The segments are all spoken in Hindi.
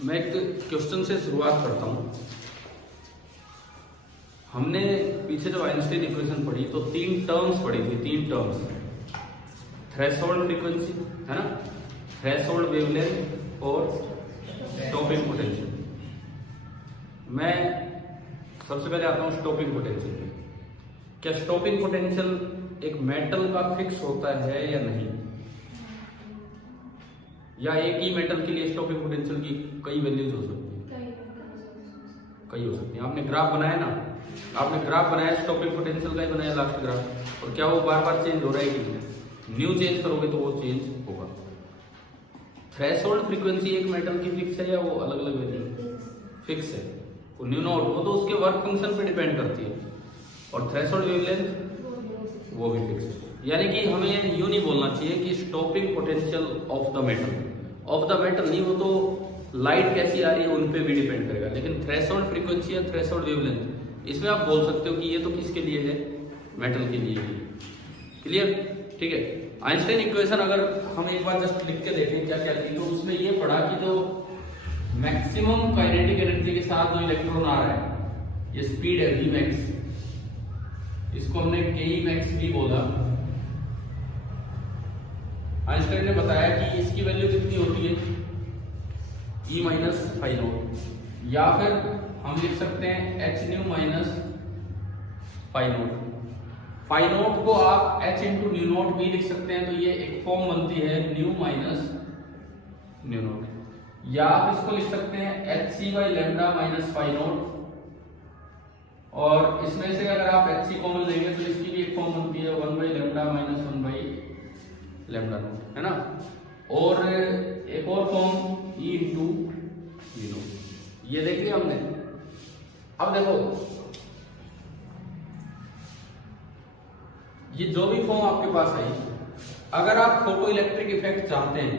मैं एक क्वेश्चन से शुरुआत करता हूँ। हमने पीछे जब आइंस्टाइन इक्वेशन पढ़ी तो तीन टर्म्स पढ़ी थी, तीन टर्म्स, थ्रेशोल्ड फ्रीक्वेंसी है ना, थ्रेशोल्ड वेवलेंथ और स्टॉपिंग पोटेंशियल। मैं सबसे पहले आता हूँ स्टॉपिंग पोटेंशियल पे। क्या स्टॉपिंग पोटेंशियल एक मेटल का फिक्स होता है या नहीं, या एक ही मेटल के लिए स्टॉपिंग पोटेंशियल की कई वैल्यूज हो सकती है? कई हो सकती है। आपने ग्राफ बनाया ना, आपने ग्राफ बनाया स्टॉपिंग पोटेंशियल का ही बनाया लास्ट ग्राफ, और क्या वो बार बार चेंज हो रहा है कि नहीं? न्यू चेंज करोगे तो वो चेंज होगा। थ्रेशोल्ड फ्रीक्वेंसी एक मेटल की फिक्स है या वो अलग अलग वैल्यू फिक्स है? वो न्यू नॉट वो तो उसके वर्क फंक्शन पे डिपेंड करती है, और थ्रेशोल्ड वेवलेंथ वो भी फिक्स है। यानी कि हमें यूं नहीं बोलना चाहिए कि stopping potential of the metal, of the metal नहीं, वो तो लाइट कैसी आ रही है उन पे भी डिपेंड करेगा। लेकिन थ्रेशोल्ड फ्रीक्वेंसी या थ्रेशोल्ड वेवलेंथ, इसमें आप बोल सकते हो कि ये तो किसके लिए है? मेटल के लिए है। क्लियर? ठीक है। आइंस्टाइन इक्वेशन अगर हम एक बार जस्ट लिख के देखें क्या क्या थी, तो उसमें ये पढ़ा कि जो मैक्सिमम काइनेटिक एनर्जी के साथ जो इलेक्ट्रॉन आ रहा है, ये स्पीड है v मैक्स, इसको हमने ke मैक्स भी बोला। आइंस्टाइन ने बताया कि इसकी वैल्यू कितनी होती है? e माइनस फाई नॉट, या फिर हम लिख सकते हैं h nu minus phi nought. Phi nought को आप h इंटू न्यू नॉट भी लिख सकते हैं, तो ये एक फॉर्म बनती है न्यू माइनस न्यू नॉट। या आप इसको लिख सकते हैं hc by lambda minus phi nought, और इसमें से अगर आप hc कॉमन लेंगे तो इसकी भी एक फॉर्म बनती है 1 by lambda minus 1 by lambda nought, है ना। और एक और form e into V nought, ये देख लिया हमने। अब देखो ये जो भी फॉर्म आपके पास है, अगर आप फोटो इलेक्ट्रिक इफेक्ट चाहते हैं,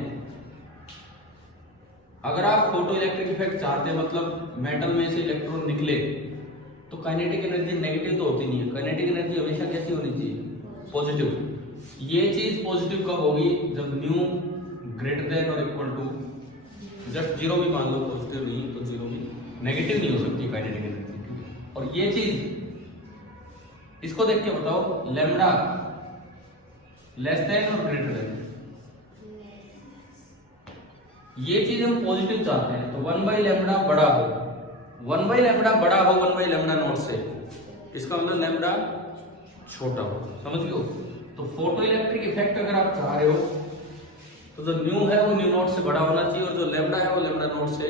अगर आप फोटो इलेक्ट्रिक इफेक्ट चाहते हैं मतलब मेटल में से इलेक्ट्रॉन निकले, तो काइनेटिक एनर्जी नेगेटिव तो होती नहीं है। काइनेटिक एनर्जी हमेशा कैसी होनी चाहिए? पॉजिटिव। ये चीज पॉजिटिव कब होगी? जब न्यू ग्रेटर देन और इक्वल टू जस्ट जीरो भी मान लो, पॉजिटिव नहीं तो जीरो भी नेगेटिव नहीं हो सकती काइनेटिक एनर्जी। और ये चीज इसको देख के बताओ, लेमडा लेस देन और ग्रेटर देन, ये चीज हम पॉजिटिव चाहते हैं, तो 1 बाई लेमडा बड़ा हो, 1 बाई लेमडा बड़ा हो 1 बाई लेमडा नॉट से, इसका मतलब लेमडा छोटा हो। समझ गए? तो फोटो इलेक्ट्रिक इफेक्ट अगर आप चाह रहे हो तो जो न्यू है वो न्यू नॉट से बड़ा होना चाहिए, और जो लेमडा है वो लेमडा नॉट से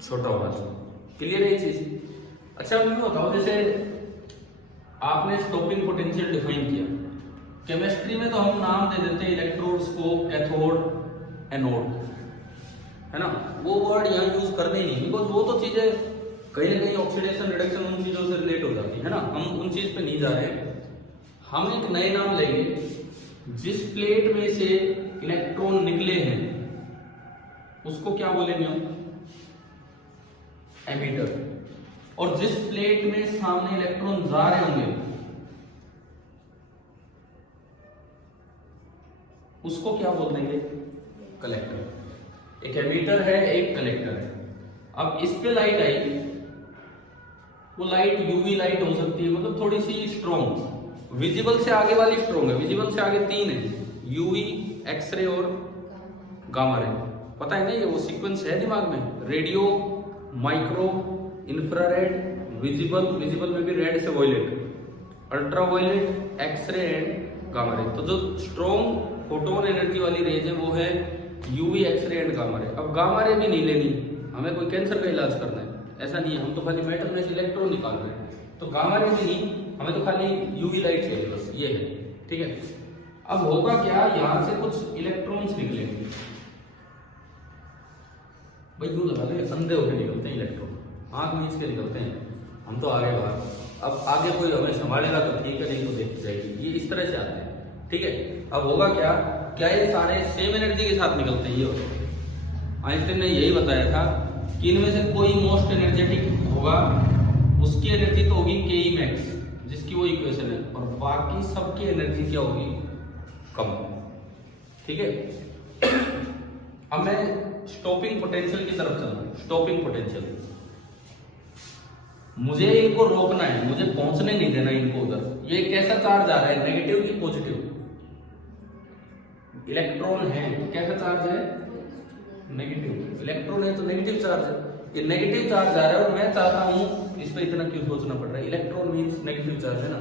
छोटा होना चाहिए। क्लियर है ये चीज? अच्छा मुझे बताओ, जैसे आपने स्टॉपिंग पोटेंशियल डिफाइन किया, केमिस्ट्री में तो हम नाम दे देते हैं इलेक्ट्रोड, स्कोप, कैथोड, एनोड, है ना। वो वर्ड यहाँ यूज करने ही नहीं, बिकॉज वो तो चीजें कहीं ना कहीं ऑक्सीडेशन रिडक्शन उन चीजों से रिलेट हो जाती है ना। हम उन चीज पे नहीं जा रहे हैं। हम एक नए नाम लेंगे, जिस प्लेट में से इलेक्ट्रॉन निकले हैं उसको क्या बोलेंगे हम? एमिटर। और जिस प्लेट में सामने इलेक्ट्रॉन जा रहे होंगे उसको क्या बोल देंगे? कलेक्टर। एक एमिटर है, एक कलेक्टर है। अब इस पे लाइट आई, वो लाइट यूवी लाइट हो सकती है, मतलब थोड़ी सी स्ट्रॉन्ग, विजिबल से आगे वाली स्ट्रॉन्ग है, विजिबल से आगे तीन है, यूवी, एक्सरे और गामा रे। पता है ना, ये वो सीक्वेंस है दिमाग में, radio, micro, infrared, visible, visible में भी रेड से violet, ultraviolet, X ray and gamma ray. तो जो स्ट्रॉन्ग फोटोन एनर्जी वाली रेज है वो है यूवी, एक्सरे एंड गामा रे। अब गामा रे भी नहीं लेनी, हमें कोई कैंसर का इलाज करना है ऐसा नहीं है, हम तो खाली मेटल में से इलेक्ट्रॉन निकाल रहे हैं, तो गामा रे भी नहीं, हमें तो खाली यूवी लाइट चाहिए बस, ये है। ठीक है। अब होगा क्या, यहां से कुछ इलेक्ट्रॉन्स निकलेंगे, भाई यूं लगा ले, अंधे होकर निकलते हैं इलेक्ट्रॉन, आंख मीच के निकलते हैं, हम तो आगे बाहर। अब आगे कोई हमें संभालेगा तो ठीक है, नहीं तो देख जाएगी, ये इस तरह से आते हैं। ठीक है। अब होगा क्या ये सारे सेम एनर्जी के साथ निकलते हैं? ये आइंस्टाइन ने यही बताया था कि इनमें से कोई मोस्ट एनर्जेटिक होगा, उसकी एनर्जी तो होगी ke मैक्स, जिसकी वो इक्वेशन है, और बाकी सबकी एनर्जी क्या होगी? कम। ठीक है। अब मैं 1 बाई 4 पाई एप्सिलॉन नॉट के बराबर लिख सकता हूँ, स्टॉपिंग पोटेंशियल की तरफ चलना है, स्टॉपिंग पोटेंशियल। मुझे इनको रोकना है, मुझे पहुंचने नहीं देना इनको उधर। ये कैसा चार्ज आ रहा है, नेगेटिव की पॉजिटिव? इलेक्ट्रॉन है तो कैसा चार्ज है, नेगेटिव। इलेक्ट्रॉन है तो नेगेटिव चार्ज है। ये नेगेटिव चार्ज आ रहा है और मैं चाहता हूं, इस पे इतना क्यों सोचना पड़ रहा है, इलेक्ट्रॉन मींस नेगेटिव चार्ज है ना,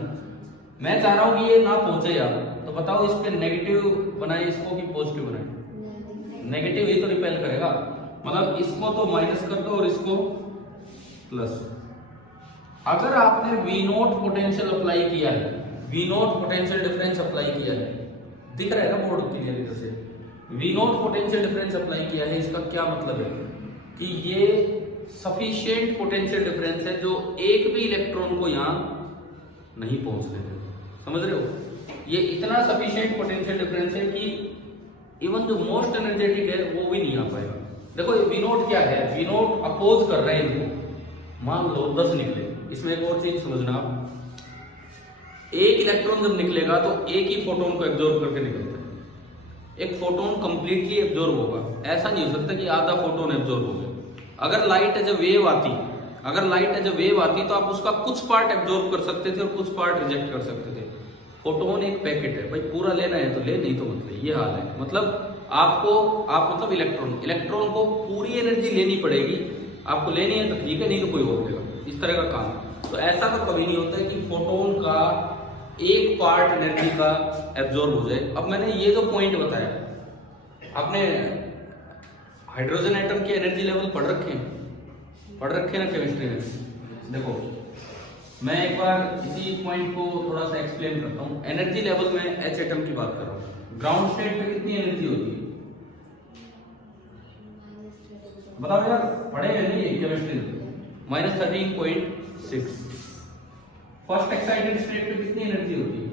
मैं चाह रहा हूं कि ये ना पहुंचे यार, तो बताओ इस पे नेगेटिव बनाए इसको कि पॉजिटिव बनाए? नेगेटिव ही तो रिपेल करेगा, मतलब इसको तो माइनस कर दो और इसको प्लस। अगर आपने V नोट पोटेंशियल अप्लाई किया है, V note potential difference apply किया है, दिख रहा है ना बोर्ड क्लियर इधर से, V note potential difference apply किया है, इसका क्या मतलब है कि ये सफिशिएंट पोटेंशियल डिफरेंस है जो एक भी इलेक्ट्रॉन को यहां नहीं पहुंचने देगा। समझ रहे हो, ये इतना सफिशिएंट पोटेंशियल डिफरेंस है कि इवन जो मोस्ट एनर्जेटिक है वो भी नहीं आ पाएगा। देखो V नोट क्या है, V नोट अपोज कर रहे हैं इनको, मान लो 10 निकले। इसमें एक और चीज समझना, एक इलेक्ट्रॉन जब निकलेगा तो एक ही फोटोन को एब्जॉर्ब करके निकलता है। एक फोटोन कंप्लीटली एब्जॉर्ब होगा, ऐसा नहीं हो सकता कि आधा फोटोन एब्जॉर्ब हो गया। अगर लाइट एज अ वेव आती, अगर लाइट एज अ वेव आती तो आप उसका कुछ पार्ट एब्जॉर्ब कर सकते थे और कुछ पार्ट रिजेक्ट कर सकते थे। फोटोन एक पैकेट है भाई, पूरा लेना है तो ले, नहीं तो मतलब ये हाल है। मतलब आपको, आप मतलब इलेक्ट्रॉन को पूरी एनर्जी लेनी पड़ेगी, आपको लेनी है तो ठीक है, नहीं तो कोई और लेगा, इस तरह का काम। तो ऐसा तो कभी नहीं होता है कि फोटोन का एक पार्ट एनर्जी का एब्जॉर्ब हो जाए। अब मैंने ये जो पॉइंट बताया, आपने हाइड्रोजन एटम के एनर्जी लेवल पढ़ रखे हैं ना केमिस्ट्री में। देखो मैं एक बार इसी पॉइंट को थोड़ा सा एक्सप्लेन करता हूँ। एनर्जी लेवल में H एटम की बात कर रहा हूँ, ग्राउंड स्टेट पे कितनी एनर्जी होती है बताओ यार, पढ़े या नहीं केमिस्ट्री में? -13.6। फर्स्ट एक्साइटेड स्टेट पे कितनी एनर्जी होती है?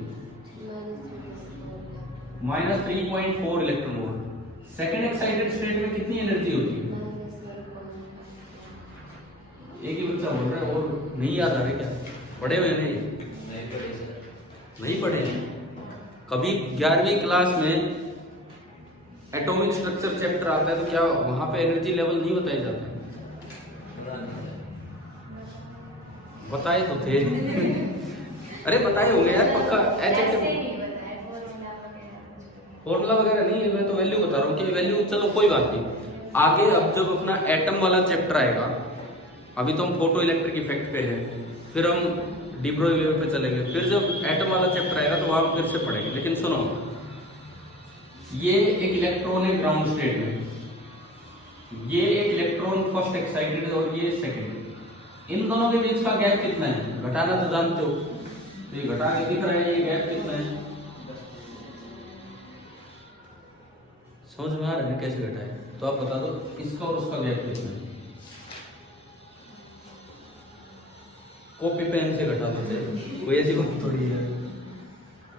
-3.4 electron volt. Second excited state में कितनी एनर्जी होती है? एक ही बच्चा बोल रहा है और नहीं याद आ रहा क्या? पढ़े हुए नहीं पढ़े? कभी 11वीं क्लास में एटॉमिक स्ट्रक्चर चैप्टर आता है तो क्या वहां पे एनर्जी लेवल नहीं बताए जाते? बताए तो थे अरे बताए होंगे यार पक्का। फॉर्मूला वगैरह नहीं है, मैं तो वैल्यू बता रहा हूँ कि वैल्यू, चलो कोई बात नहीं। आगे अब जब अपना एटम वाला चैप्टर आएगा, अभी तो हम फोटो इलेक्ट्रिक इफेक्ट पे है, फिर हम डी ब्रोई वेव पे चलेंगे, फिर जब एटम वाला चैप्टर आएगा तो वहां फिर से पढ़ेंगे। लेकिन सुनो, ये एक इलेक्ट्रॉन है ग्राउंड स्टेट में, ये एक इलेक्ट्रॉन फर्स्ट एक्साइटेड है और ये सेकंड। इन दोनों के बीच का गैप कितना है घटाना तो जानते हो, तो ये घटा के दिख रहा है, ये गैप कितना है समझ में आ रहा है कैसे घटाए? तो आप बता दो इसका और उसका गैप कितना है? कॉपी पेन से घटा दो, कोई ऐसी बात थोड़ी है।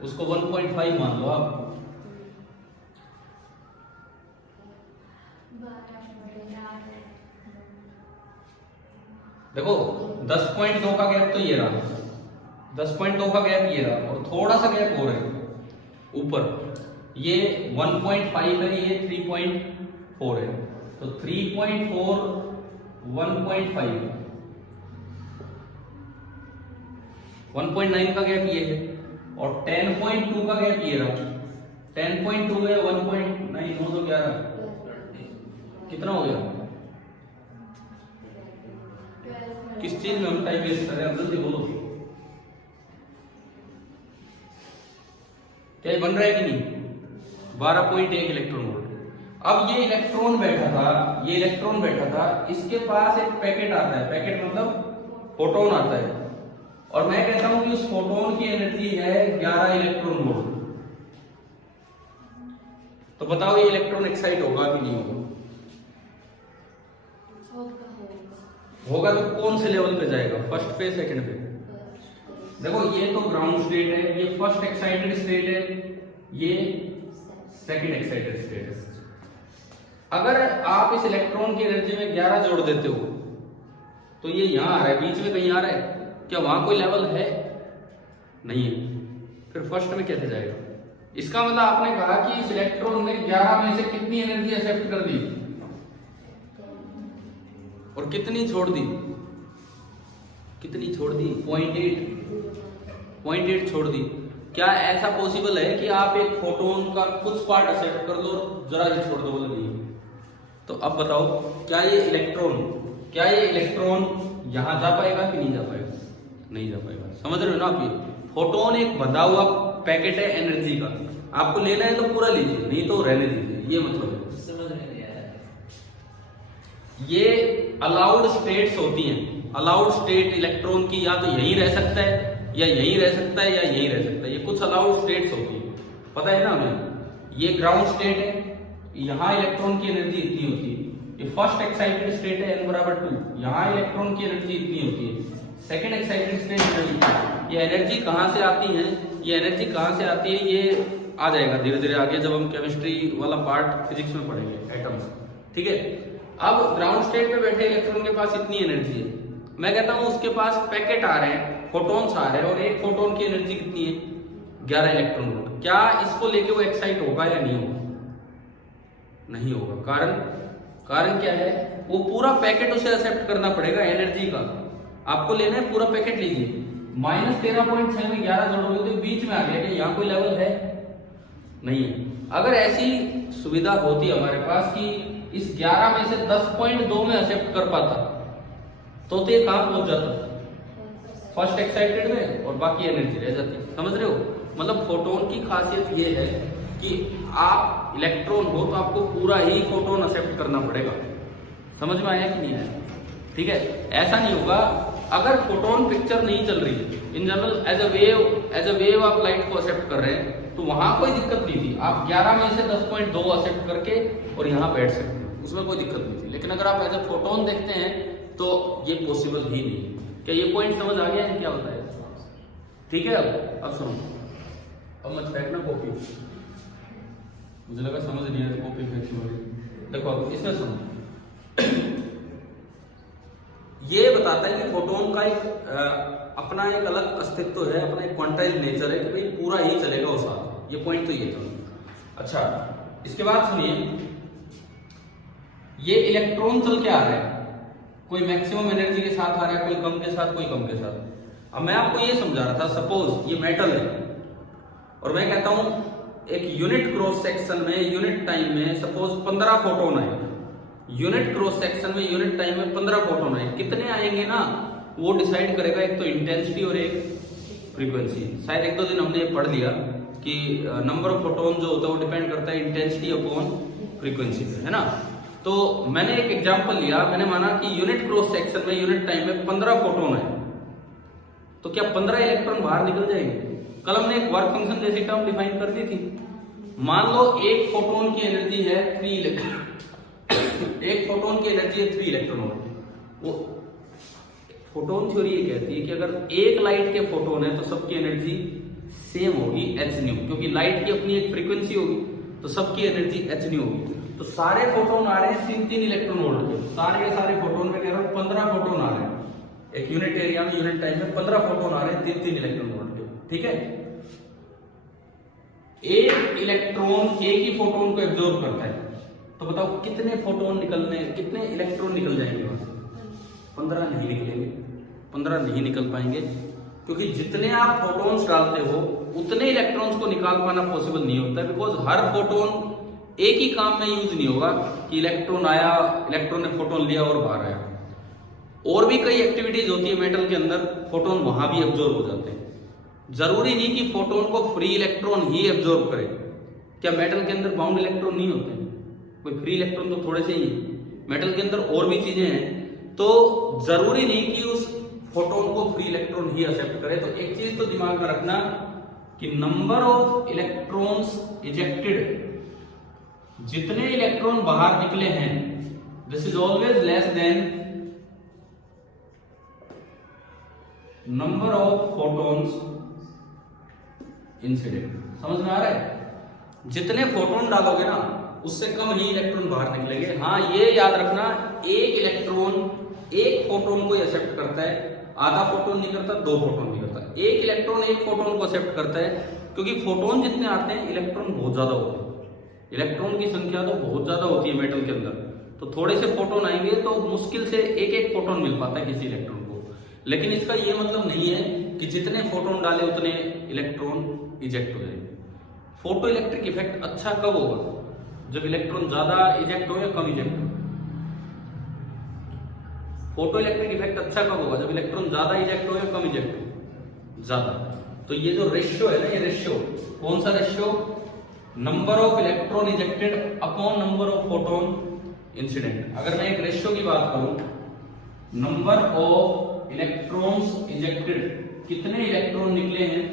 उसको 1.5 मान लो आप। देखो 10.2 का गैप तो ये रहा, 10.2 का गैप ये रहा और थोड़ा सा गैप हो रहा है ऊपर, ये 1.5 है, ये 3.4 है, तो 3.4 1.5 1.9 का गैप ये है और 10.2 का गैप ये रहा। 10.2 में 1.9 हो तो क्या रहा, कितना हो गया? किस चीज में हम टाइम वेस्ट कर रहे हैं? जल्दी बोलो, क्या बन रहा है कि नहीं? 12.1 इलेक्ट्रॉन वोल्ट। अब ये इलेक्ट्रॉन बैठा था, ये इलेक्ट्रॉन बैठा था, इसके पास एक पैकेट आता है, पैकेट मतलब फोटोन आता है, और मैं कहता हूं कि उस फोटोन की एनर्जी है 11 इलेक्ट्रॉन वोल्ट। तो बताओ ये इलेक्ट्रॉन एक्साइट होगा कि नहीं होगा? होगा तो कौन से लेवल पे जाएगा, फर्स्ट पे सेकंड पे? देखो ये तो ग्राउंड स्टेट है, ये फर्स्ट एक्साइटेड स्टेट है, ये सेकंड एक्साइटेड स्टेट है। अगर आप इस इलेक्ट्रॉन की एनर्जी में 11 जोड़ देते हो तो ये यहां आ रहा है, बीच में कहीं आ रहा है क्या? वहां कोई लेवल है नहीं है, फिर फर्स्ट में कैसे जाएगा? इसका मतलब आपने कहा कि इस इलेक्ट्रॉन ने 11 में से कितनी एनर्जी एक्सेप्ट कर दी? और कितनी छोड़ दी, कितनी छोड़ दी, 0.8 छोड़ दी। क्या ऐसा पॉसिबल है कि आप एक फोटोन का कुछ पार्ट एक्सेप्ट कर लो और जरा ही छोड़ दो? बोले नहीं। तो अब बताओ, क्या ये इलेक्ट्रॉन यहां जा पाएगा कि नहीं जा पाएगा? नहीं जा पाएगा। समझ रहे हो ना आप? ये फोटोन एक बंधा हुआ पैकेट है एनर्जी का, आपको लेना है तो पूरा लीजिए, नहीं तो रहने दीजिए। ये मतलब है। ये अलाउड स्टेट्स होती हैं। अलाउड स्टेट इलेक्ट्रॉन की या तो यहीं रह सकता है, या यहीं रह सकता है, या यहीं रह सकता है। ये कुछ अलाउड स्टेट्स होती है, पता है ना हमें। ये ग्राउंड स्टेट है, यहाँ इलेक्ट्रॉन की एनर्जी इतनी होती है। ये फर्स्ट एक्साइटेड स्टेट है n बराबर 2, यहाँ इलेक्ट्रॉन की एनर्जी इतनी होती है। सेकेंड एक्साइटेड स्टेट, ये एनर्जी कहाँ से आती है? ये एनर्जी कहाँ से आती है ये आ जाएगा धीरे धीरे आगे, जब हम केमिस्ट्री वाला पार्ट फिजिक्स में पढ़ेंगे, एटम्स। ठीक है। अब ग्राउंड स्टेट पे बैठे इलेक्ट्रॉन के पास इतनी एनर्जी है, मैं कहता हूं उसके पास पैकेट आ रहे हैं, फोटॉन्स आ रहे हैं, और एक फोटोन की एनर्जी कितनी है? 11 इलेक्ट्रॉन वोल्ट। क्या इसको लेके वो एक्साइट होगा या नहीं होगा? नहीं होगा। कारण क्या है? वो पूरा पैकेट उसे एक्सेप्ट करना पड़ेगा एनर्जी का। आपको लेना है पूरा पैकेट लीजिए, -13.6 में 11 जोड़ोगे तो बीच में आ गया। कि यहाँ कोई लेवल है? नहीं है। अगर ऐसी सुविधा होती हमारे पास कि इस 11 में से 10.2 में एक्सेप्ट कर पाता, तो ये कहां पहुंच जाता? फर्स्ट एक्साइटेड में, और बाकी एनर्जी रह जाती। समझ रहे हो? मतलब फोटोन की खासियत ये है कि आप इलेक्ट्रॉन हो तो आपको पूरा ही फोटोन एक्सेप्ट करना पड़ेगा। समझ में आया कि नहीं आया? ठीक है। ऐसा नहीं होगा अगर फोटोन पिक्चर नहीं चल रही है, in general as a wave आप लाइट को एक्सेप्ट कर रहे हैं, तो वहां कोई दिक्कत नहीं थी। आप 11 में से 10.2 एक्सेप्ट करके और यहाँ बैठ सकते हैं, उसमें कोई दिक्कत नहीं थी। लेकिन अगर आप एज अ फोटोन देखते हैं तो ये पॉसिबल ही नहीं है। क्या ये पॉइंट समझ आ गया है क्या होता है? ठीक है। अब सुनो, अब मत फेंकना कॉपी, मुझे लगा समझ नहीं आया कॉपी फेंकनी होगी। देखो अब इसमें सुनो, ये बताता है कि फोटोन का एक अपना एक अलग अस्तित्व है, अपना एक क्वांटाइज नेचर है कि भाई पूरा ही चलेगा उस साथ। ये पॉइंट तो ये था। अच्छा, इसके बाद सुनिए, ये इलेक्ट्रॉन चल के आ रहा है, कोई मैक्सिमम एनर्जी के साथ आ रहा है, कोई कम के साथ, कोई कम के साथ। अब मैं आपको ये समझा रहा था, सपोज ये मेटल है और मैं कहता हूं एक यूनिट क्रॉस सेक्शन में, यूनिट टाइम में सपोज 15 फोटोन आए। यूनिट क्रॉस सेक्शन में यूनिट टाइम में 15 फोटोन आए। कितने आएंगे ना, वो डिसाइड करेगा एक तो इंटेंसिटी और एक फ्रीक्वेंसी। शायद 1-2 दिन हमने पढ़ लिया कि नंबर ऑफ फोटोन जो होता है वो डिपेंड करता है इंटेंसिटी अपॉन फ्रीक्वेंसी पे, है ना। तो मैंने एक एग्जांपल लिया, मैंने माना कि यूनिट क्रॉस सेक्शन में यूनिट टाइम में 15 फोटोन है, तो क्या 15 इलेक्ट्रॉन बाहर निकल जाएंगे? कल हमने एक वर्क फंक्शन जैसी टर्म डिफाइन कर दी थी। मान लो एक फोटोन की एनर्जी है 3 इलेक्ट्रॉन, एक फोटोन की एनर्जी है 3 इलेक्ट्रॉन वोल्ट। वो फोटोन थ्योरी ये कहती है कि अगर एक लाइट के फोटोन है तो सबकी एनर्जी सेम होगी, h न्यू, क्योंकि लाइट की अपनी एक फ्रीक्वेंसी होगी, तो सबकी एनर्जी h न्यू होगी। तो सारे फोटोन आ रहे हैं 3 इलेक्ट्रॉन वोल्ट के, सारे के सारे फोटोन में कह रहा हूं 15 फोटोन आ रहे हैं। एक यूनिट एरिया में यूनिट टाइम में 15 फोटोन आ रहे हैं 3 इलेक्ट्रॉन वोल्ट के। ठीक है। एक इलेक्ट्रॉन एक ही फोटोन को एब्जॉर्ब करता है, तो बताओ कितने फोटोन निकलने, कितने इलेक्ट्रॉन निकल जाएंगे वहां से? 15 नहीं निकलेंगे, 15 नहीं निकल पाएंगे, क्योंकि जितने आप फोटोन्स डालते हो उतने इलेक्ट्रॉन्स को निकाल पाना पॉसिबल नहीं होता, बिकॉज हर फोटोन एक ही काम में यूज नहीं होगा कि इलेक्ट्रॉन आया, इलेक्ट्रॉन ने फोटोन लिया और बाहर आया। और भी कई एक्टिविटीज होती है मेटल के अंदर, फोटोन वहां भी एब्जॉर्ब हो जाते हैं। जरूरी नहीं कि फोटोन को फ्री इलेक्ट्रॉन ही एब्जॉर्ब करे। क्या मेटल के अंदर बाउंड इलेक्ट्रॉन नहीं होते? कोई फ्री इलेक्ट्रॉन तो थोड़े से ही है। मेटल के अंदर और भी चीजें हैं, तो जरूरी नहीं कि उस फोटोन को फ्री इलेक्ट्रॉन ही एक्सेप्ट करे। तो एक चीज तो दिमाग में रखना कि नंबर ऑफ इलेक्ट्रॉन्स इजेक्टेड, जितने इलेक्ट्रॉन बाहर निकले हैं, this is always less than number of photons incident. समझ में आ रहा है? जितने फोटोन डालोगे ना उससे कम ही इलेक्ट्रॉन बाहर निकलेंगे। हाँ, ये याद रखना, एक इलेक्ट्रॉन एक फोटोन को एक्सेप्ट करता है, आधा फोटोन नहीं करता, 2 फोटोन नहीं करता। एक इलेक्ट्रॉन एक फोटोन को एक्सेप्ट करता है, क्योंकि फोटोन जितने आते हैं इलेक्ट्रॉन बहुत ज्यादा होते हैं। इलेक्ट्रॉन की संख्या तो बहुत ज्यादा होती है मेटल के अंदर, तो थोड़े से फोटोन आएंगे तो मुश्किल से एक एक फोटोन मिल पाता है किसी इलेक्ट्रॉन को। लेकिन इसका ये मतलब नहीं है कि जितने फोटोन डाले उतने इलेक्ट्रॉन इजेक्ट हो जाएंगे। फोटो इलेक्ट्रिक इफेक्ट अच्छा कब होगा? जब इलेक्ट्रॉन ज्यादा इजेक्ट हो या कम इजेक्ट हो। फोटो इलेक्ट्रिक इफेक्ट अच्छा कब होगा? जब इलेक्ट्रॉन ज्यादा इजेक्ट हो या कम इजेक्ट हो? ज्यादा। तो ये जो रेशियो है ना, ये रेशियो कौन सा ratio? Number of electron ejected upon number of photon incident. अगर मैं एक रेशियो की बात करूं, नंबर ऑफ इलेक्ट्रॉन्स इजेक्टेड, कितने इलेक्ट्रॉन निकले हैं,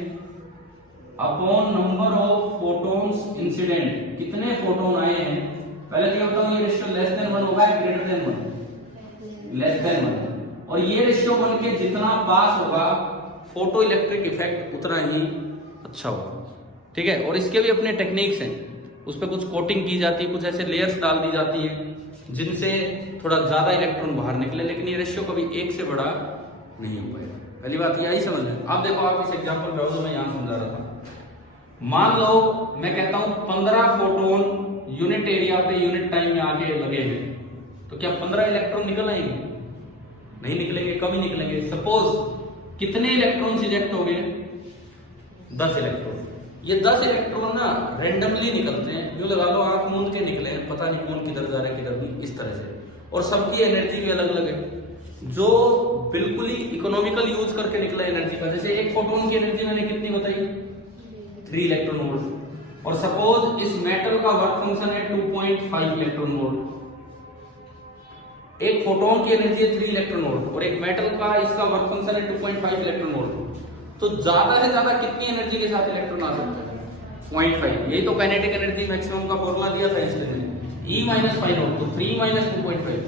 upon number of photons incident, कितने फोटोन आए हैं। पहले क्या होता है, ये रेशियो लेस देन 1 होगा या ग्रेटर देन 1? Less than 1। और ये रेशियो बन के जितना पास होगा फोटो इलेक्ट्रिक इफेक्ट उतना ही अच्छा होगा। ठीक है। और इसके भी अपने टेक्निक्स हैं, उस पर कुछ कोटिंग की जाती है, कुछ ऐसे लेयर्स डाल दी जाती है जिनसे थोड़ा ज्यादा इलेक्ट्रॉन बाहर निकले, लेकिन ये रेशियो कभी एक से बड़ा नहीं हो पाएगा। पहली बात यही समझ लें। आप देखो, आप इस एग्जाम्पल में हो, मैं यहां समझा रहा था। मान लो मैं कहता हूं 15 फोटोन यूनिट एरिया पे यूनिट टाइम में आके लगे हैं, तो क्या 15 इलेक्ट्रॉन निकल आएंगे? नहीं निकलेंगे, कम ही निकलेंगे। सपोज कितने इलेक्ट्रॉन इजेक्ट हो गए? 10 इलेक्ट्रॉन। ये 10 इलेक्ट्रॉन ना रैंडमली निकलते हैं, यूं लगा लो आंख मूंद के निकले हैं, पता नहीं कौन किधर जा रहा है किधर नहीं, इस तरह से। और सबकी एनर्जी भी अलग अलग है। जो बिल्कुल ही इकोनॉमिकल यूज करके निकला एनर्जी का, जैसे एक फोटोन की एनर्जी मैंने कितनी बताई? 3 इलेक्ट्रॉन वोल्ट। और सपोज इस मेटल का वर्क फंक्शन है 2.5 इलेक्ट्रॉन वोल्ट। एक फोटोन की एनर्जी है 3 इलेक्ट्रॉन वोल्ट और एक मेटल का इसका वर्क फंक्शन है 2.5 इलेक्ट्रॉन वोल्ट। तो ज्यादा से ज्यादा कितनी एनर्जी के साथ इलेक्ट्रॉन आ सकता है? 0.5। यही तो काइनेटिक एनर्जी मैक्सिमम का फॉर्मूला दिया था इसने, E - 5 तो 3 - 2.5,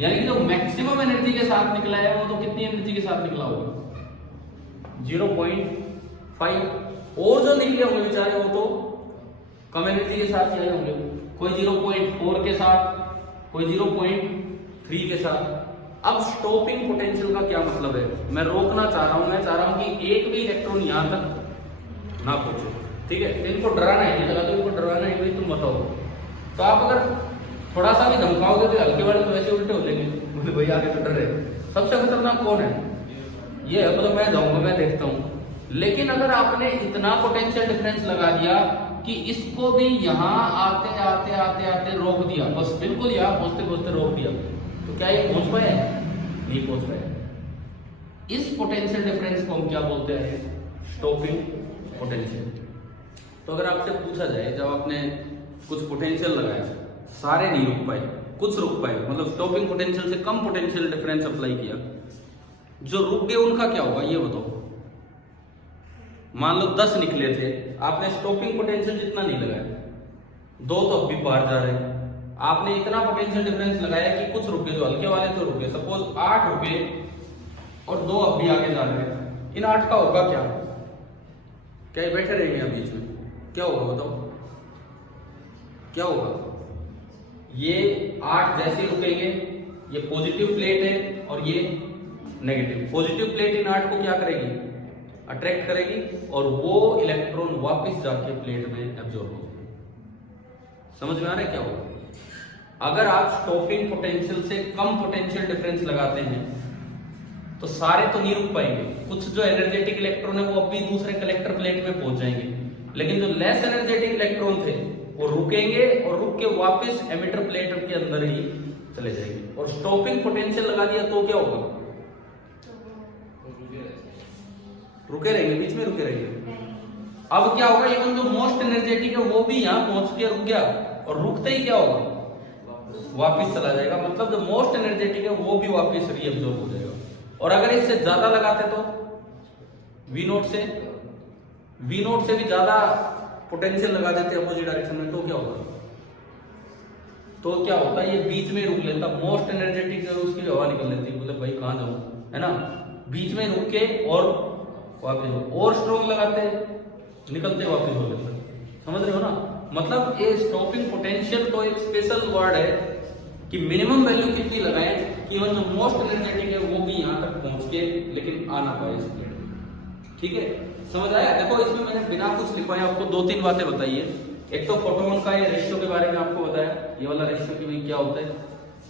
यानी कि जो मैक्सिमम एनर्जी के साथ निकला है वो तो कितनी एनर्जी के साथ निकला होगा? 0.5। और जो निकले होंगे बेचारे वो तो कम एनर्जी के साथ आए होंगे, कोई 0.4 के साथ, कोई 0.3 के साथ। अब स्टॉपिंग पोटेंशियल का क्या मतलब है? मैं रोकना चाह रहा हूं, मैं चाह रहा हूं कि एक भी इलेक्ट्रॉन यहां तक ना पहुंचे। ठीक है। इनको डराना है, लगा तो इनको डराना है भाई तुम बताओ। तो आप अगर थोड़ा सा भी धमकाओगे तो हल्के वाले तो वैसे उल्टे हो जाएंगे, बोले भैया आगे तो डर रहे। सबसे खतरनाक कौन है? ये है, मतलब मैं जाऊंगा, मैं देखता हूं। लेकिन अगर आपने इतना पोटेंशियल डिफरेंस लगा दिया कि इसको भी यहां आते आते आते आते रोक दिया, बस बिल्कुल यहां पहुंचते पहुंचते रोक दिया, तो क्या ये पहुंच पाए? नहीं पहुंच पाए। इस पोटेंशियल डिफरेंस को हम क्या बोलते हैं? Stopping potential. तो अगर आपसे पूछा जाए, जब आपने कुछ पोटेंशियल लगाया, सारे नहीं रुक पाए, कुछ रुक पाए, मतलब स्टॉपिंग पोटेंशियल से कम पोटेंशियल डिफरेंस अप्लाई किया, जो रुक गए उनका क्या होगा ये बताओ। मान लो 10 निकले थे, आपने स्टॉपिंग पोटेंशियल जितना नहीं लगाया, 2 तो अब भी बाहर जा रहे हैं। आपने इतना पोटेंशियल डिफरेंस लगाया कि कुछ रुके, जो हल्के वाले तो रुके, सपोज 8 रुके और 2 अब भी आगे जा रहे हैं। इन 8 का होगा क्या? क्या ये बैठे रहेंगे बीच में? क्या होगा बताओ, क्या होगा? ये 8 जैसे रुकेंगे, ये पॉजिटिव प्लेट है और ये नेगेटिव। पॉजिटिव प्लेट इन 8 को क्या करेगी? अट्रैक्ट करेगी और वो इलेक्ट्रॉन वापस जाके प्लेट में एब्जॉर्ब होगी। समझ में आ रहा है क्या होगा? अगर आप स्टॉपिंग पोटेंशियल से कम पोटेंशियल डिफरेंस लगाते हैं तो सारे तो नहीं रुक पाएंगे, कुछ जो एनर्जेटिक इलेक्ट्रॉन है वो अब भी दूसरे कलेक्टर प्लेट में पहुंच जाएंगे, लेकिन जो लेस एनर्जेटिक इलेक्ट्रॉन थे वो रुकेंगे और रुक के वापस एमिटर प्लेट के अंदर ही चले जाएंगे। और स्टॉपिंग पोटेंशियल लगा दिया तो क्या होगा? रुके रहेंगे, बीच में रुके रहेंगे। अब क्या होगा? इवन जो मोस्ट एनर्जेटिक है वो भी यहां पहुंच के रुक गया और रुकते ही क्या होगा? वापस चला जाएगा। मतलब जो मोस्ट एनर्जेटिक है वो भी वापस रीअब्सॉर्ब हो जाएगा। और अगर इससे ज्यादा लगाते तो V0 से भी ज्यादा पोटेंशियल लगा देते अपोजिट डायरेक्शन में, तो क्या होगा? तो क्या होता है? ये बीच में रुक लेता, मोस्ट एनर्जेटिक है उसकी हवा निकल लेती, बोले भाई कहां जाऊं, है ना? बीच में रुक के और वापस और स्ट्रोंग लगाते, निकलते वापस हो जाते। समझ रहे हो ना? मतलब ये स्टॉपिंग पोटेंशियल तो एक स्पेशल वर्ड है कि मिनिमम वैल्यू कितनी लगाएं कि इवन जो मोस्ट एनर्जेटिक है वो भी यहां तक पहुंच के लेकिन आ ना पाए इस प्लेट में। ठीक है, समझ आया? देखो इसमें मैंने बिना कुछ लिखवाए आपको 2-3 बातें बताई है। एक तो फोटोन का ये रेशियो के बारे में आपको बताया, ये वाला रेशियो कि भाई क्या होता है,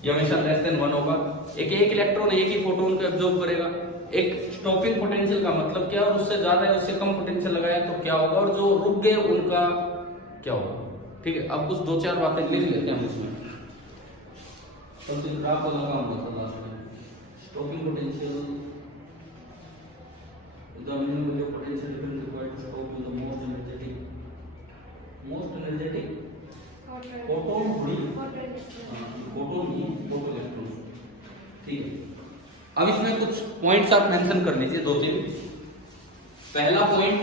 ये हमेशा लेस देन 1 होगा। एक इलेक्ट्रॉन एक ही फोटोन को एब्जॉर्ब करेगा। एक स्टॉपिंग पोटेंशियल का मतलब क्या, और उससे ज्यादा है उससे कम पोटेंशियल लगाया तो क्या होगा, और जो रुक गए उनका क्या होगा। ठीक है, अब कुछ 2-4 बातें लिख लेते हैं हम इसमें। सबसे ग्राफ वाला काम होता है लास्ट में, stopping potential the minimum potential difference required to stop the most energetic photon photo electron। ठीक है, अब इसमें कुछ पॉइंट्स आप मेंशन कर लीजिए, 2-3। पहला पॉइंट,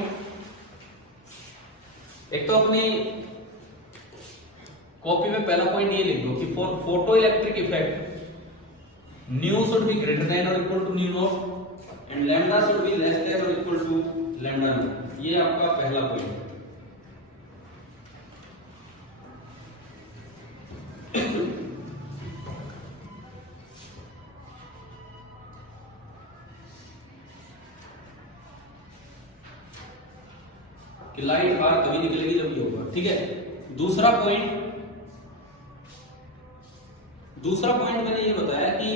एक तो अपनी कॉपी में पहला पॉइंट ये लिख दो कि for photo electric effect nu should be greater than और equal to nu nought and lambda should be less than और इक्वल टू लैम्डा नॉट। ये आपका पहला पॉइंट है। कि लाइट बाहर तभी निकलेगी जब ये होगा। ठीक है, दूसरा पॉइंट मैंने ये बताया कि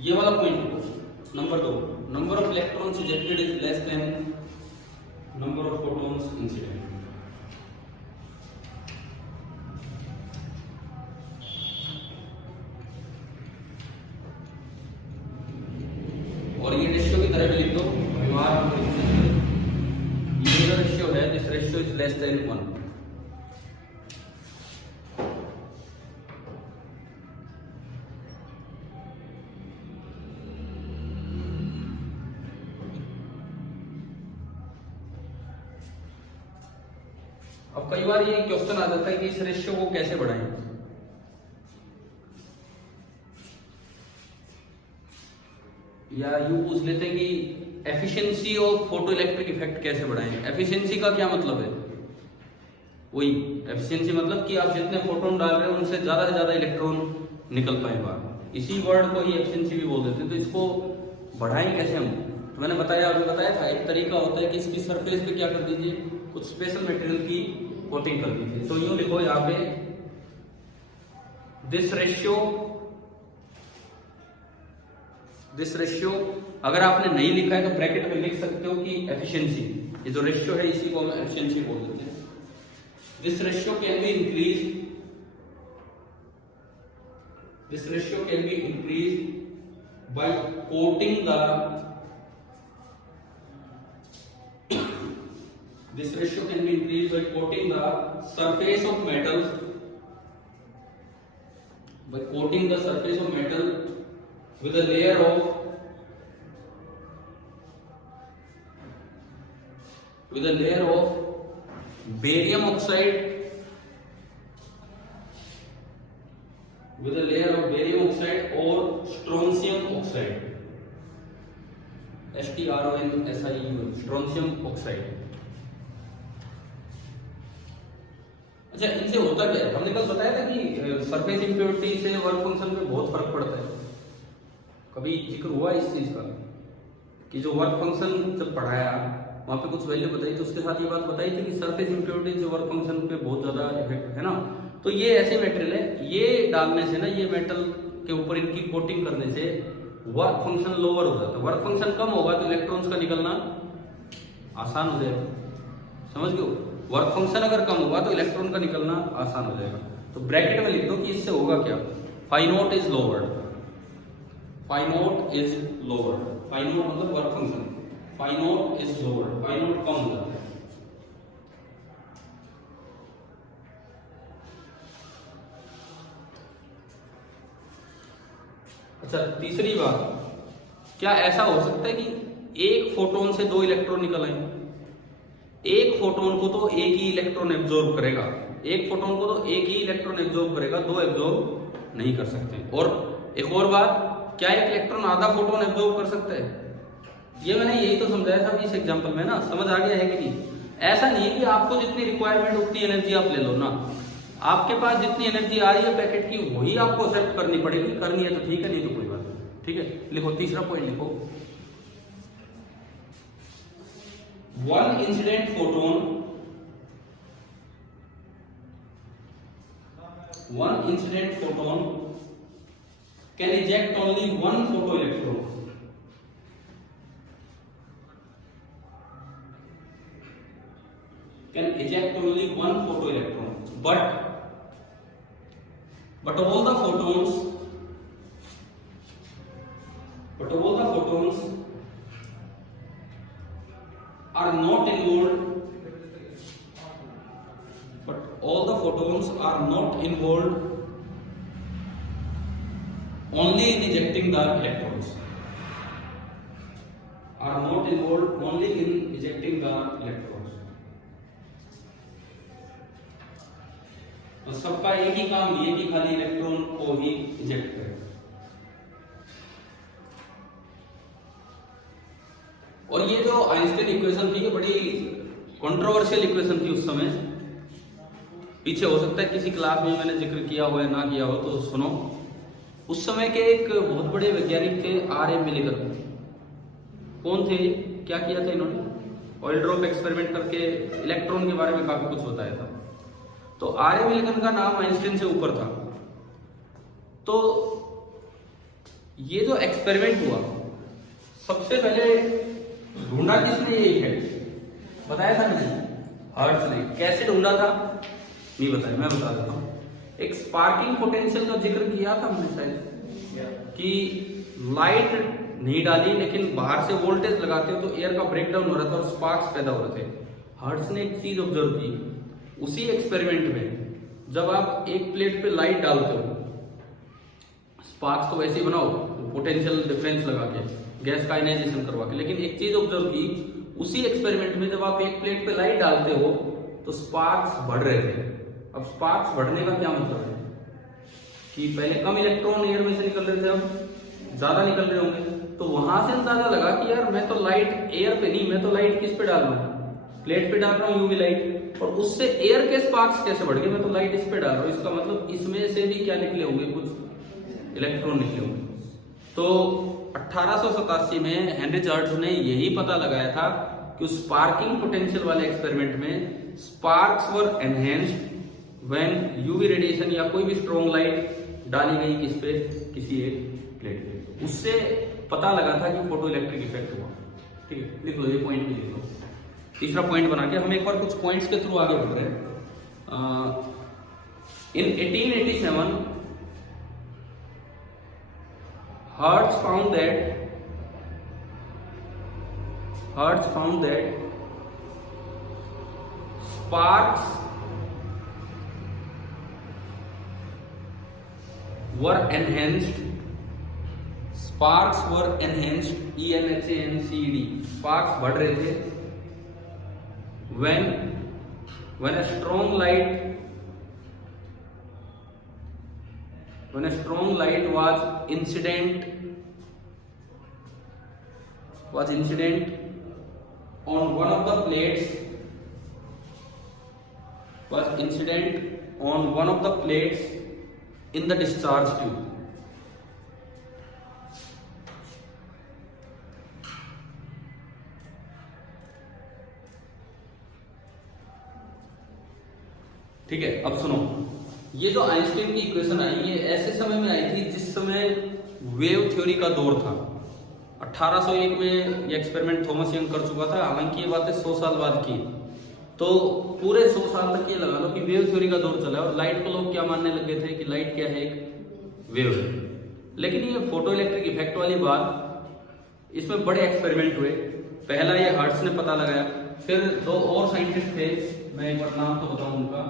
ये वाला point number 2, number of electrons ejected is less than number of photons incident. और ये रेशियो की तरह भी लिख दो, ये जो रेशियो है, this ratio is less than 1। अब कई बार ये क्वेश्चन आ जाता है कि इस रेशियो को कैसे बढ़ाएं। या यूं पूछ लेते हैं कि efficiency of photo electric effect कैसे बढ़ाएं। एफिशिएंसी का क्या मतलब है, वही एफिशिएंसी मतलब कि आप जितने फोटोन डाल रहे हैं उनसे ज्यादा से ज्यादा इलेक्ट्रॉन निकल पाए बाहर। इसी वर्ड को ही एफिशिएंसी भी बोल देते हैं। तो इसको बढ़ाएं कैसे हम, तो मैंने बताया था एक तरीका होता है कि इसकी सरफेस पे क्या कर दीजिए, कुछ स्पेशल मटेरियल की कोटिंग कर दीजिए। तो यूं लिखो यहाँ पे, दिस रेशियो अगर आपने नहीं लिखा है तो ब्रैकेट में लिख सकते हो कि एफिशिएंसी, ये जो रेशियो है इसी को हम एफिशिएंसी बोल देते हैं। This ratio can be increase by coating the surface of metal with a layer of barium oxide or strontium oxide, strontium oxide। अच्छा, इनसे होता क्या है, हमने कल बताया था कि सरफेस इंप्योरिटी से वर्क फंक्शन पे बहुत फर्क पड़ता है। कभी जिक्र हुआ इस चीज का कि जो वर्क फंक्शन जब पढ़ाया वहां पे कुछ वैल्यू बताई, तो उसके साथ ये बात बताई थी कि सरफेस इंप्योरिटी से वर्क फंक्शन पे बहुत ज्यादा इफेक्ट है ना। तो ये ऐसे मटेरियल है, ये डालने से ना, ये मेटल के ऊपर इनकी कोटिंग करने से वर्क फंक्शन लोअर हो जाता है। वर्क फंक्शन कम होगा तो इलेक्ट्रॉन्स का निकलना आसान हो जाएगा, समझ गए। वर्क फंक्शन अगर कम होगा तो इलेक्ट्रॉन का निकलना आसान हो जाएगा। तो ब्रैकेट में लिख दो कि इससे होगा क्या, फाई नॉट इज लोअर मतलब work function, phi nought is lower, phi nought कम हो जाता है। अच्छा, तीसरी बात, क्या ऐसा हो सकता है कि एक फोटोन से 2 इलेक्ट्रॉन निकल आए? एक फोटोन को तो एक ही इलेक्ट्रॉन एब्जॉर्ब करेगा, दो एब्जॉर्ब नहीं कर सकते। और एक और बात, क्या एक इलेक्ट्रॉन आधा फोटोन एब्जॉर्ब कर सकता है? ये मैंने यही तो समझाया था इस एग्जांपल में ना, समझ आ गया है कि नहीं? ऐसा नहीं है कि आपको जितनी रिक्वायरमेंट उतनी एनर्जी आप ले लो ना, आपके पास जितनी एनर्जी आ रही है पैकेट की वही आपको एक्सेप्ट करनी पड़ेगी। करनी है तो ठीक है, नहीं तो कोई बात नहीं। ठीक है, लिखो तीसरा पॉइंट लिखो, one incident photon can eject only one photo electron. Can eject only one photoelectron, but all the photons are not involved. But all the photons are not involved only in ejecting the electrons. Are not involved only in ejecting the electrons. तो सबका एक ही काम ये कि खाली इलेक्ट्रॉन को ही इजेक्ट करे। और ये जो आइंस्टाइन इक्वेशन थी ये बड़ी कंट्रोवर्शियल इक्वेशन थी उस समय। पीछे हो सकता है किसी क्लास में मैंने जिक्र किया हो या ना किया हो, तो सुनो। उस समय के एक बहुत बड़े वैज्ञानिक थे R.M. मिलिगन। कौन थे? क्या किया था इन्होंने? ऑयल ड्रॉप एक्सपेरिमेंट करके इलेक्ट्रॉन के बारे में काफी कुछ बताया था। तो R.M. मिलिगन का नाम आइंस्टाइन से ऊपर था। तो ये जो एक्सपेरिमेंट हुआ, सबसे पहले ढूंढा किसने ये इफेक्ट? बताया था नहीं? हर्ट्ज ने। कैसे ढूंढा था? नहीं बताया, मैं बता देता हूँ। एक स्पार्किंग पोटेंशियल का जिक्र किया था हमने शायद, कि लाइट नहीं डाली लेकिन बाहर से वोल्टेज लगाते हो तो एयर का ब्रेकडाउन हो रहा था और स्पार्क्स पैदा हो रहे थे। हर्ट्ज ने एक चीज ऑब्जर्व की, उसी एक्सपेरिमेंट में जब आप एक प्लेट पे लाइट डालते हो, स्पार्क्स तो वैसे ही बनाओ पोटेंशियल डिफरेंस लगा के, गैस का आयनाइजेशन करवा के, लेकिन एक चीज ऑब्जर्व की, उसी एक्सपेरिमेंट में जब आप एक प्लेट पे लाइट डालते हो तो स्पार्क्स बढ़ रहे थे। अब स्पार्क्स बढ़ने का क्या मतलब है? कि पहले कम इलेक्ट्रॉन एयर में से निकल रहे थे, अब ज्यादा निकल रहे होंगे। तो वहां से अंदाजा लगा कि यार मैं तो लाइट एयर पे नहीं, मैं तो लाइट किस पे डाल रहा हूँ? प्लेट पे डाल रहा हूँ, यूवी लाइट, और उससे एयर के स्पार्क्स कैसे बढ़ गए? मैं तो लाइट इस पे डाल रहा हूँ, इसका मतलब इसमें से भी क्या निकले होंगे? कुछ इलेक्ट्रॉन निकले होंगे। तो 1887 में हेनरी हर्ट्ज ने यही पता लगाया था कि उस स्पार्किंग पोटेंशियल वाले एक्सपेरिमेंट में sparks were enhanced when UV radiation या कोई भी स्ट्रॉन्ग लाइट डाली गई किस पे? किसी एक प्लेट पे। उससे पता लगा था कि फोटो इलेक्ट्रिक इफेक्ट हुआ। ठीक है, लिख लो, ये पॉइंट भी लिख लो। तीसरा पॉइंट बना के हम एक बार कुछ पॉइंट्स के थ्रू आगे बढ़ रहे हैं। इन 1887 Hertz found that sparks were enhanced, ENHANCED, sparks बढ़ रहे थे when a strong light was incident on one of the plates in the discharge tube. ठीक है, अब सुनो, ये जो आइंस्टाइन की इक्वेशन आई, ये ऐसे समय में आई थी जिस समय वेव थ्योरी का दौर था। 1801 में ये एक्सपेरिमेंट थॉमस यंग कर चुका था, हालांकि ये बातें 100 साल बाद की। तो पूरे 100 साल तक ये लगा लो कि वेव थ्योरी का दौर चला, और लाइट को लोग क्या मानने लगे थे कि लाइट क्या है? एक वेव है। लेकिन ये फोटो इलेक्ट्रिक इफेक्ट वाली बात, इसमें बड़े एक्सपेरिमेंट हुए। पहला ये हर्ट्ज ने पता लगाया, फिर दो और साइंटिस्ट थे, मैं एक बार नाम तो बताऊं उनका,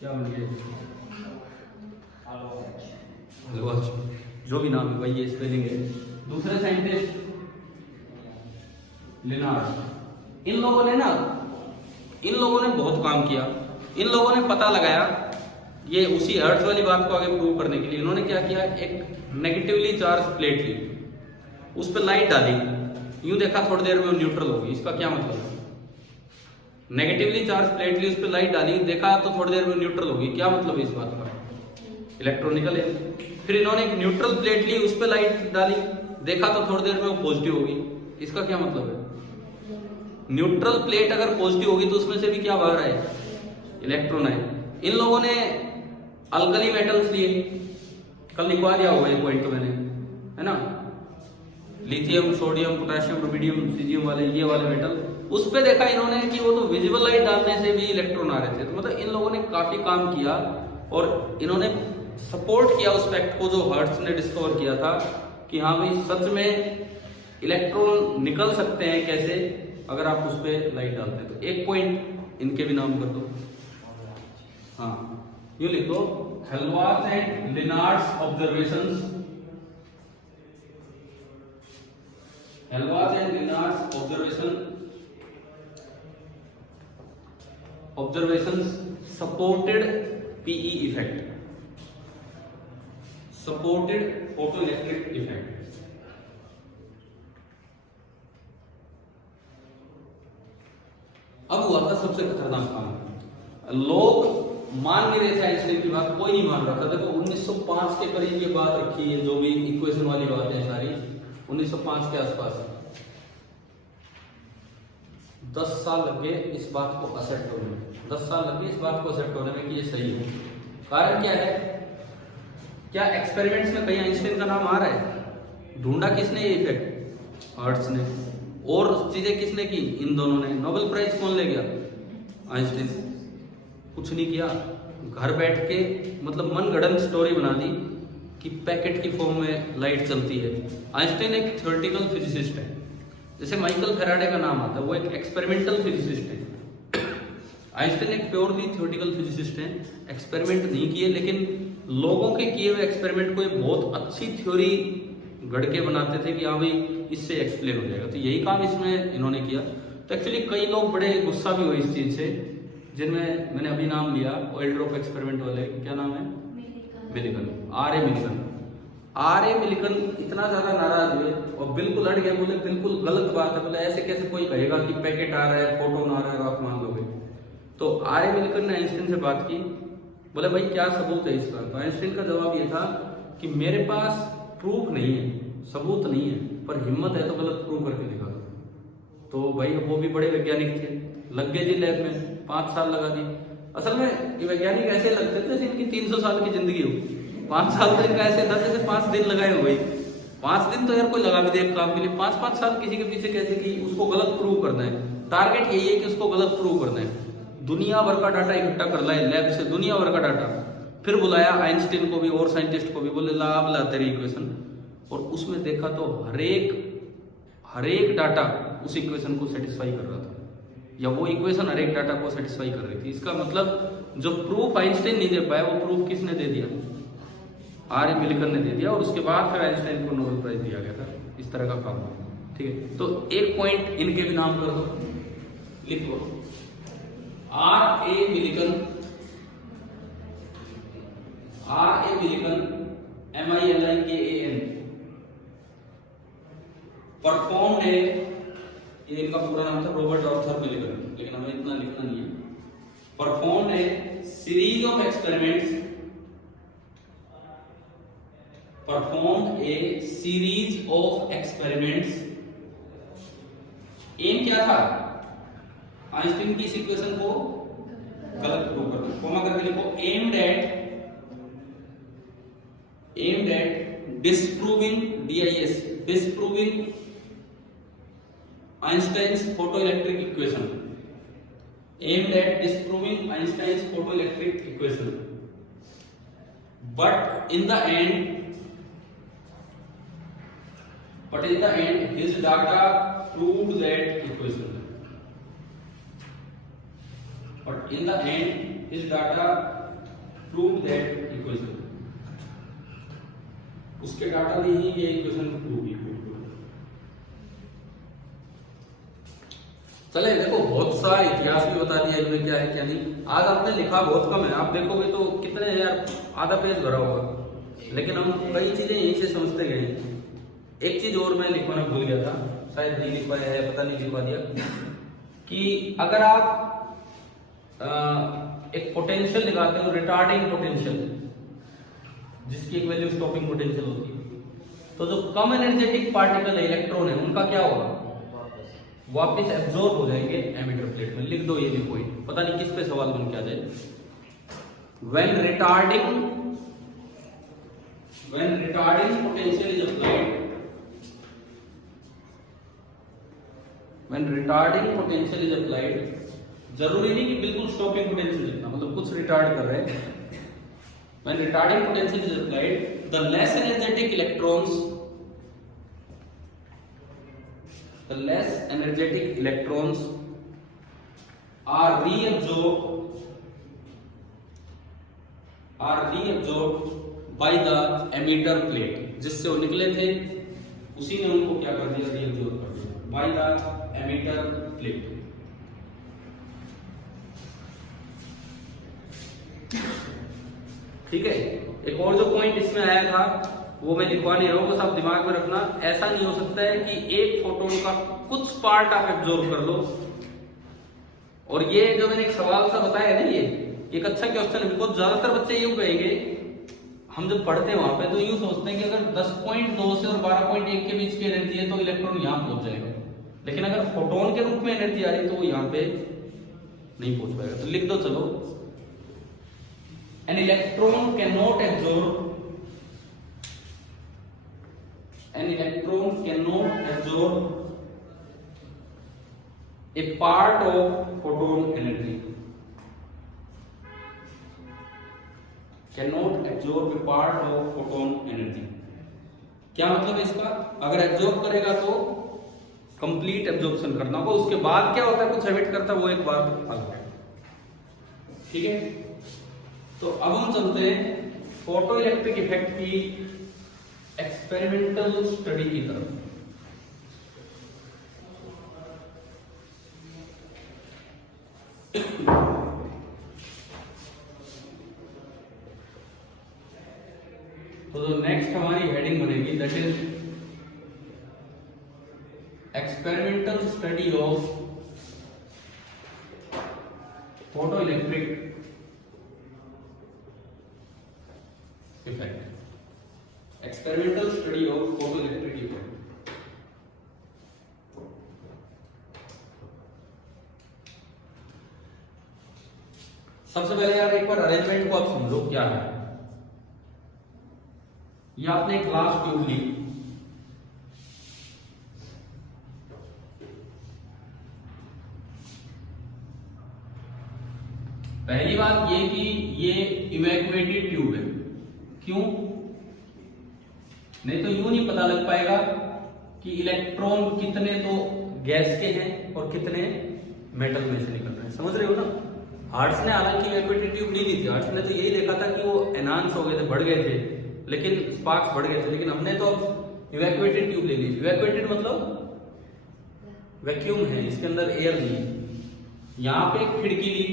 क्या बन गया, जो भी नाम है वही स्पेलिंग है। दूसरे साइंटिस्ट लेनार्ड। इन लोगों ने बहुत काम किया। इन लोगों ने पता लगाया, ये उसी हर्ट्ज वाली बात को आगे प्रूव करने के लिए इन्होंने क्या किया, एक नेगेटिवली चार्ज प्लेट ली, उस पर लाइट डाली, यूं देखा थोड़ी देर में वो न्यूट्रल होगी। इसका क्या मतलब है? नेगेटिवली चार्ज प्लेट ली, उस पर लाइट डाली, देखा तो थोड़ी देर में न्यूट्रल होगी। क्या मतलब है इस बात का? इलेक्ट्रॉन निकले। फिर इन्होंने एक न्यूट्रल प्लेट ली, उस पर लाइट डाली, देखा तो थोड़ी देर में वो पॉजिटिव होगी। इसका क्या मतलब है? न्यूट्रल प्लेट अगर पॉजिटिव होगी तो उसमें से भी क्या बाहर आए? इलेक्ट्रॉन आए। इन लोगों ने अल्कली मेटल्स लिए, कल लिखवा दिया होगा ये पॉइंट तो मैंने, है ना, lithium, sodium, potassium, rubidium, caesium वाले ये वाले मेटल, उस पे देखा इन्होंने कि वो तो विजिबल लाइट डालने से भी इलेक्ट्रॉन आ रहे थे। तो मतलब इन लोगों ने काफी काम किया और इन्होंने सपोर्ट किया उस फैक्ट को जो हर्ट्ज ने डिस्कवर किया था कि हाँ भाई सच में इलेक्ट्रॉन निकल सकते हैं कैसे अगर आप उस पर लाइट डालते हैं। तो एक पॉइंट इनके भी नाम कर दो, हाँ ये लिख दो, Helmholtz and Lenard's observations, Helmholtz and Lenard's observations supported P E effect, supported photoelectric effect. अब हुआ था सबसे खतरनाक काम, लोग मान नहीं रहे थे आइंस्टाइन की बात, कोई नहीं मान रहा था। देखो 1905 के करीब ये बात रखी है, जो भी इक्वेशन वाली बात है सारी 1905 के आसपास, 10 साल लग गए इस बात को एक्सेप्ट होने में, 10 साल लग गए इस बात को एक्सेप्ट होने में कि ये सही है। कारण क्या है, क्या एक्सपेरिमेंट्स में कहीं आइंस्टाइन का नाम आ रहा है? ढूंढा किसने ये इफेक्ट? हर्ट्ज ने। और चीजें किसने की? इन दोनों ने। नोबेल प्राइज कौन ले गया? आइंस्टाइन। कुछ नहीं किया, घर बैठ के मतलब मनगढ़ंत स्टोरी बना दी कि पैकेट की फॉर्म में लाइट चलती है। आइंस्टाइन एक थ्योरेटिकल फिजिसिस्ट है, जैसे माइकल फैराडे का नाम आता है, वो एक एक्सपेरिमेंटल फिजिसिस्ट है। आइंस्टाइन एक प्योरली थ्योरेटिकल फिजिसिस्ट है, एक्सपेरिमेंट नहीं किए, लेकिन लोगों के किए हुए एक्सपेरिमेंट को एक बहुत अच्छी थ्योरी गढ़ के बनाते थे कि हाँ भाई इससे एक्सप्लेन हो जाएगा। तो यही काम इसमें इन्होंने किया। तो एक्चुअली कई लोग बड़े गुस्सा भी हुए इस चीज से, जिनमें मैंने अभी नाम लिया ऑयलड्रॉप एक्सपेरिमेंट वाले, क्या नाम है? Millikan, R.A.. Millikan. R.A.. Millikan इतना ज्यादा नाराज हुए और बिल्कुल अड़ गए, बोले बिल्कुल गलत बात है, बोले ऐसे कैसे कोई कहेगा कि पैकेट आ रहा है, फोटोन आ रहा है, आप मान लोगे। तो आर.ए. मिलिकन ने आइंस्टाइन से बात की, बोले भाई क्या सबूत है इसका? तो आइंस्टाइन का जवाब ये था कि मेरे पास प्रूफ नहीं है, सबूत नहीं है, पर हिम्मत है तो गलत प्रूव करके दिखा दो। तो भाई वो भी बड़े वैज्ञानिक थे, लग गए जी लैब में, 5 साल लगा दिए। असल में ये वैज्ञानिक ऐसे लगते थे जैसे इनकी 300 साल की जिंदगी हो, 5 साल तो इनका ऐसे था जैसे 5 दिन लगाए हो भाई। 5 दिन तो यार कोई लगा भी दे काम के लिए, 5-5 साल किसी के पीछे कैसे कि उसको गलत प्रूव करना है। टारगेट यही है कि उसको गलत प्रूव करना है। दुनिया भर का डाटा इकट्ठा कर लाए लैब से, दुनिया भर का डाटा, फिर बुलाया आइंस्टीन को भी और साइंटिस्ट को भी, बोले ला अब ला तेरी इक्वेशन। और उसमें देखा तो हर एक डाटा उस इक्वेशन को सेटिस्फाई कर रहा था, या वो इक्वेशन हर एक डाटा को सेटिस्फाई कर रही थी। इसका मतलब जो प्रूफ आइंस्टाइन नहीं दे पाया, वो प्रूफ किसने दे दिया? आर.ए. मिलिकन ने दे दिया। और उसके बाद फिर आइंस्टाइन को नोबेल प्राइज दिया गया था। इस तरह का काम, ठीक है। तो एक पॉइंट इनके भी नाम कर दो, लिखो R.A.. Millikan, R.A.. Millikan MILIKAN performed है, ये इनका पूरा नाम था रॉबर्ट आर्थर मिलिकन, लेकिन हमें इतना लिखना नहीं है। परफॉर्म्ड है series of experiments, performed a series of experiments. एम क्या था? आइंस्टीन की इस इक्वेशन को गलत प्रूव करना, कॉमा करके लिखो aimed at disproving disproving Einstein's photoelectric equation, aimed at disproving Einstein's photoelectric equation, but in the end his data proved that equation, but in the end his data proved that equation, उसके डाटा ने ही ये इक्वेशन प्रूव की। चले देखो, बहुत सा इतिहास भी बता दिया इनमें क्या है क्या नहीं। आज आपने लिखा बहुत कम है, आप देखोगे तो कितने यार आधा पेज भरा होगा, लेकिन हम कई चीजें यहीं से समझते गए। एक चीज और मैं लिखवाना भूल गया था, शायद नहीं लिख पाया है, पता नहीं लिखवा दिया, कि अगर आप एक पोटेंशियल लगाते हो, रिटार्डिंग पोटेंशियल, जिसकी एक वैल्यू स्टॉपिंग पोटेंशियल होती है, तो जो कम एनर्जेटिक पार्टिकल है, इलेक्ट्रॉन है, उनका क्या होगा? वापस एब्जॉर्ब हो जाएंगे एमिटर प्लेट में। लिख दो ये भी पॉइंट, पता नहीं किस पे सवाल बन के आ जाए। when retarding potential is applied, जरूरी नहीं कि बिल्कुल स्टॉपिंग पोटेंशियल लिखना, मतलब कुछ रिटार्ड कर रहे हैं। when retarding potential is applied, the less energetic electrons are reabsorbed by the emitter plate, जिससे वो निकले थे उसी ने उनको क्या कर दिया, reabsorb कर दिया by the emitter plate। ठीक है। एक और जो पॉइंट इसमें आया था वो मैं लिखवा नहीं रहा हूं, बस आप दिमाग में रखना। ऐसा नहीं हो सकता है कि एक फोटोन का कुछ पार्ट आप एब्जॉर्ब कर लो। और ये जो मैंने एक सवाल सा बताया ना, ये एक अच्छा क्वेश्चन है, बिकॉज ज्यादातर बच्चे यूं कहेंगे, हम जब पढ़ते हैं वहां पे तो यूं सोचते हैं कि अगर 10.2 से और 12.1 के बीच की एनर्जी है तो इलेक्ट्रॉन यहाँ पहुंच जाएगा, लेकिन अगर फोटोन के रूप में एनर्जी आ रही है तो वो यहाँ पे नहीं पहुंच पाएगा। तो लिख दो, चलो, an electron cannot absorb a part of photon energy, क्या मतलब है इसका? अगर एब्जॉर्ब करेगा तो कंप्लीट एब्जॉर्प्शन करना होगा, उसके बाद क्या होता है, कुछ एमिट करता है, वो एक बार अलग है। ठीक है, तो अब हम चलते हैं फोटो इलेक्ट्रिक इफेक्ट की एक्सपेरिमेंटल स्टडी की तरफ। तो जो नेक्स्ट हमारी हेडिंग बनेगी that is experimental study of photo electric effect. Experimental study of photo electric effect. सबसे पहले यार एक बार अरेंजमेंट को आप समझो क्या है। ये आपने ग्लास ट्यूब ली, पहली बात ये कि ये इवैक्यूएटेड ट्यूब है। क्यों? नहीं तो यूं नहीं पता लग पाएगा कि इलेक्ट्रॉन कितने तो गैस के हैं और कितने मेटल में से निकल रहे हैं। समझ रहे हो ना? हार्ट्स ने हालांकि इवैक्यूएटेड ट्यूब नहीं ली थी, हार्ट्स ने तो यही देखा था कि वो एनहांस हो गए थे, बढ़ गए थे, लेकिन स्पार्क्स बढ़ गए थे। लेकिन हमने तो अब इवैक्यूएटेड ट्यूब ले ली। इवैक्यूएटेड मतलब वैक्यूम है, इसके अंदर एयर नहीं है। यहां पे एक खिड़की ली,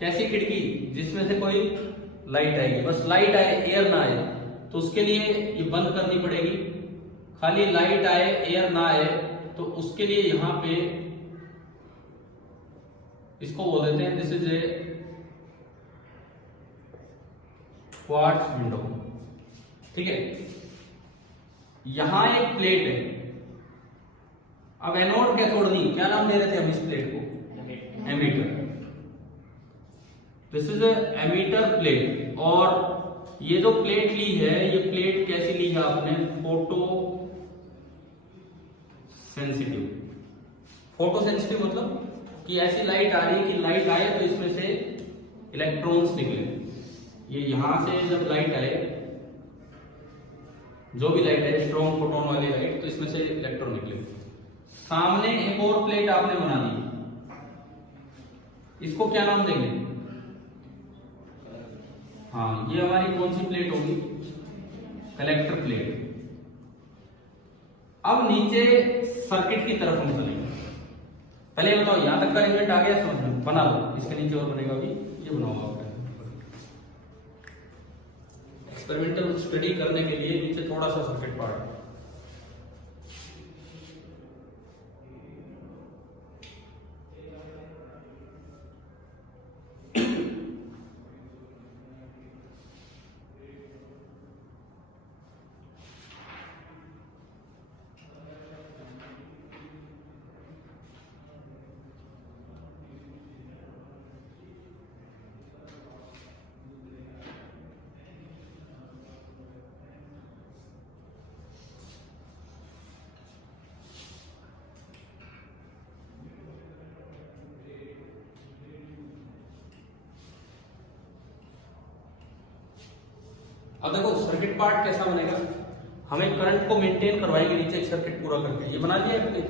कैसी खिड़की? जिसमें से कोई लाइट आएगी, बस लाइट आए, एयर ना आए, तो उसके लिए ये बंद करनी पड़ेगी। खाली लाइट आए, एयर ना आए, तो उसके लिए यहां पे इसको बोल देते हैं, this is a quartz window. ठीक है, यहां एक प्लेट है। अब एनोड कैथोड नहीं, क्या नाम दे रहे थे हम इस प्लेट को? Emitter. This is emitter plate. और ये जो प्लेट ली है, ये प्लेट कैसी ली है आपने? Photo sensitive. फोटो सेंसिटिव मतलब कि ऐसी लाइट आ रही है कि लाइट आए तो इसमें से इलेक्ट्रॉन्स निकले। ये यहां से जब लाइट आए, जो भी लाइट है, स्ट्रॉन्ग फोटोन वाली लाइट, तो इसमें से इलेक्ट्रॉन निकले। सामने एक और प्लेट आपने बना दी, इसको क्या नाम देंगे? हाँ, ये हमारी कौन सी प्लेट होगी? Collector plate. अब नीचे सर्किट की तरफ हम चलेंगे। पहले ये बताओ, यहां तक का अरेंजमेंट आ गया? समझ में? बना लो, इसके नीचे और बनेगा अभी, ये बनाओ आप। एक्सपेरिमेंटल स्टडी करने के लिए नीचे थोड़ा सा सर्किट पार्ट। अब देखो सर्किट पार्ट कैसा बनेगा, हमें करंट को मेंटेन करवाएंगे नीचे एक सर्किट पूरा करके। ये बना लिया आपने,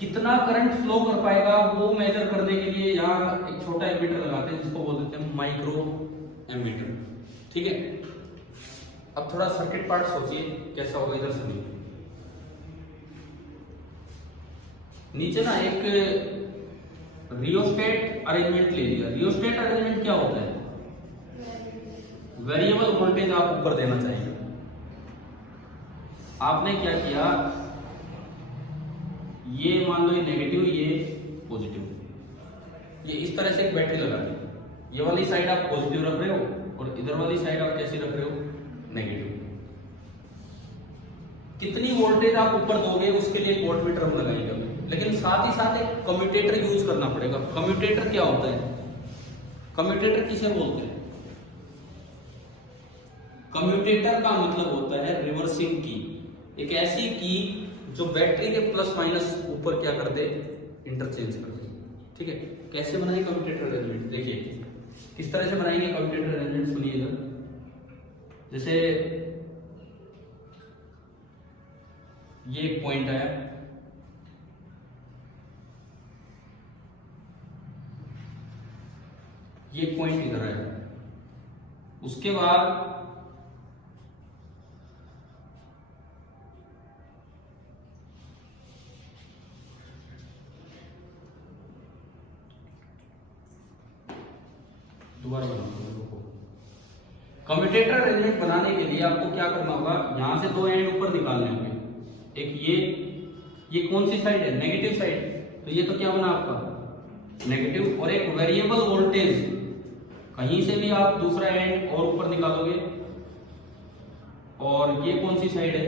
कितना करंट फ्लो कर पाएगा वो मेजर करने के लिए यहाँ एक छोटा एमीटर लगाते हैं जिसको बोल देते हैं माइक्रो एमीटर। ठीक है, अब थोड़ा सर्किट पार्ट सोचिए कैसा होगा। इधर सुनिए, नीचे ना एक रियोस्टेट अरेंजमेंट ले लिया। रियोस्टेट अरेंजमेंट क्या होता है? वेरिएबल वोल्टेज आप ऊपर देना चाहिए। आपने क्या किया, ये मान लो ये नेगेटिव, ये पॉजिटिव, ये इस तरह से एक बैटरी लगा दी। ये वाली साइड आप पॉजिटिव रख रहे हो और इधर वाली साइड आप कैसे रख रहे हो, नेगेटिव। कितनी वोल्टेज आप ऊपर दोगे उसके लिए वोल्टमीटर हम लगाएंगे, लेकिन साथ ही साथ एक कम्यूटेटर यूज करना पड़ेगा। कम्यूटेटर क्या होता है? कम्यूटेटर किसे बोलते हैं? कम्यूटेटर का मतलब होता है रिवर्सिंग की, एक ऐसी की जो बैटरी के प्लस माइनस ऊपर क्या कर दे, इंटरचेंज कर दे। ठीक है, कैसे बनाएंगे कम्यूटेटर अरेंजमेंट? देखिए किस तरह से बनाएंगे कम्यूटेटर अरेंजमेंट, सुनिए इधर। जैसे ये एक पॉइंट आया, ये पॉइंट इधर आया, उसके बाद दोबारा बनाऊंगा। कम्यूटेटर अरेंजमेंट बनाने के लिए आपको क्या करना होगा, यहां से दो एंड ऊपर निकालने होंगे। एक ये कौन सी साइड है, नेगेटिव साइड, तो ये तो क्या बना आपका नेगेटिव, और एक वेरिएबल वोल्टेज कहीं से भी आप दूसरा एंड और ऊपर निकालोगे, और ये कौन सी साइड है,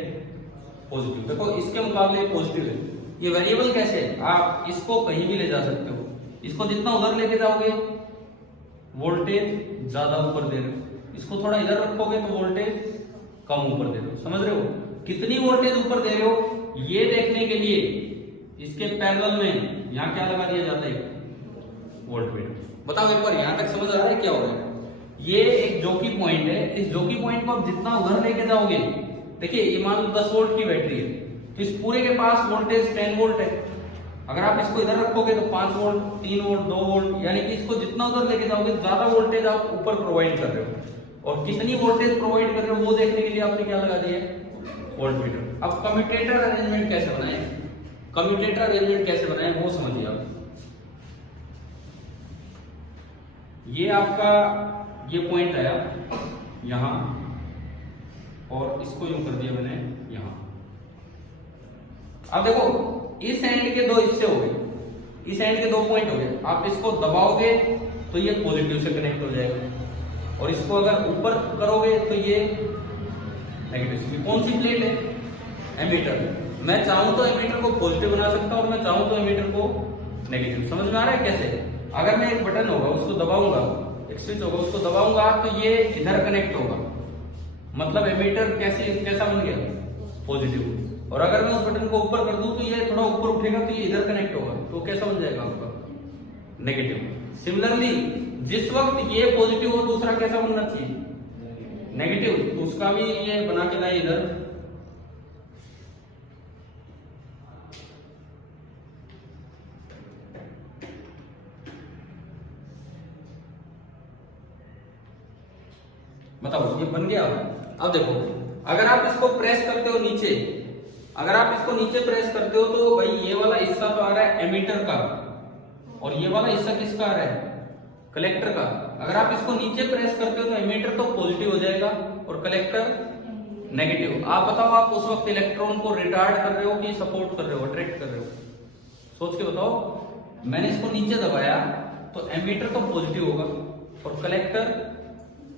पॉजिटिव। देखो इसके मुकाबले पॉजिटिव है। ये वेरिएबल कैसे है, आप इसको कहीं भी ले जा सकते हो। इसको जितना उधर लेके जाओगे वोल्टेज ज्यादा ऊपर दे रहे हो, इसको थोड़ा इधर रखोगे तो वोल्टेज कम ऊपर दे रहे हो। समझ रहे हो कितनी वोल्टेज ऊपर दे रहे हो? ये देखने के लिए इसके पैरेलल में यहाँ क्या लगा दिया जाता है, वोल्टमीटर। बताओ एक बार, यहां तक समझ आ रहा है क्या हो रहा है? ये एक जॉकी पॉइंट है, इस जॉकी पॉइंट को आप जितना उधर लेके जाओगे, देखिए ये मान लो 10 वोल्ट की बैटरी है, तो इस पूरे के पास वोल्टेज 10 वोल्ट है। अगर आप इसको इधर रखोगे तो 5 वोल्ट, 3 वोल्ट, 2 वोल्ट, यानी कि इसको जितना उधर लेके जाओगे ज्यादा वोल्टेज आप ऊपर प्रोवाइड कर रहे हो। और कितनी वोल्टेज प्रोवाइड कर रहे हो वो देखने के लिए आपने क्या लगा दिया, वोल्टमीटर। अब कम्यूटेटर अरेंजमेंट कैसे बनाए, कम्यूटेटर अरेंजमेंट कैसे बनाए वो समझिए आप। ये आपका ये पॉइंट आया यहां, और इसको यूं कर दिया मैंने यहां। अब देखो इस एंड के दो हिस्से हो गए, इस एंड के दो पॉइंट हो गए। आप इसको दबाओगे तो ये पॉजिटिव से कनेक्ट हो जाएगा, और इसको अगर ऊपर करोगे तो ये नेगेटिव से। कौन सी प्लेट है, एमीटर। मैं चाहूं तो एमीटर को पॉजिटिव बना सकता हूं और मैं चाहूं तो एमीटर को नेगेटिव। समझ में आ रहा है कैसे? अगर मैं एक बटन होगा उसको दबाऊंगा, एक स्विच होगा उसको दबाऊंगा तो ये इधर कनेक्ट होगा, मतलब एमीटर कैसा बन गया, पॉजिटिव। और अगर मैं उस बटन को ऊपर कर दूं तो ये थोड़ा ऊपर उठेगा तो ये इधर कनेक्ट होगा, तो कैसा बन जाएगा आपका, नेगेटिव। सिमिलरली जिस वक्त ये पॉजिटिव हो दूसरा कैसा बनना चाहिए, नेगेटिव, तो उसका भी ये बना के लाए इधर। बताओ ये बन गया। अब देखो अगर आप इसको प्रेस करते हो नीचे, अगर आप इसको नीचे प्रेस करते हो तो भाई ये वाला हिस्सा तो आ रहा है एमीटर का, और ये वाला हिस्सा किसका आ रहा है, कलेक्टर का। अगर आप इसको नीचे प्रेस करते हो तो एमीटर तो पॉजिटिव हो जाएगा और कलेक्टर नेगेटिव। आप बताओ आप उस वक्त इलेक्ट्रॉन को रिटार्ड कर रहे हो कि सपोर्ट कर रहे हो, अट्रैक्ट कर रहे हो, सोच के बताओ। मैंने इसको नीचे दबाया तो एमीटर तो पॉजिटिव होगा और कलेक्टर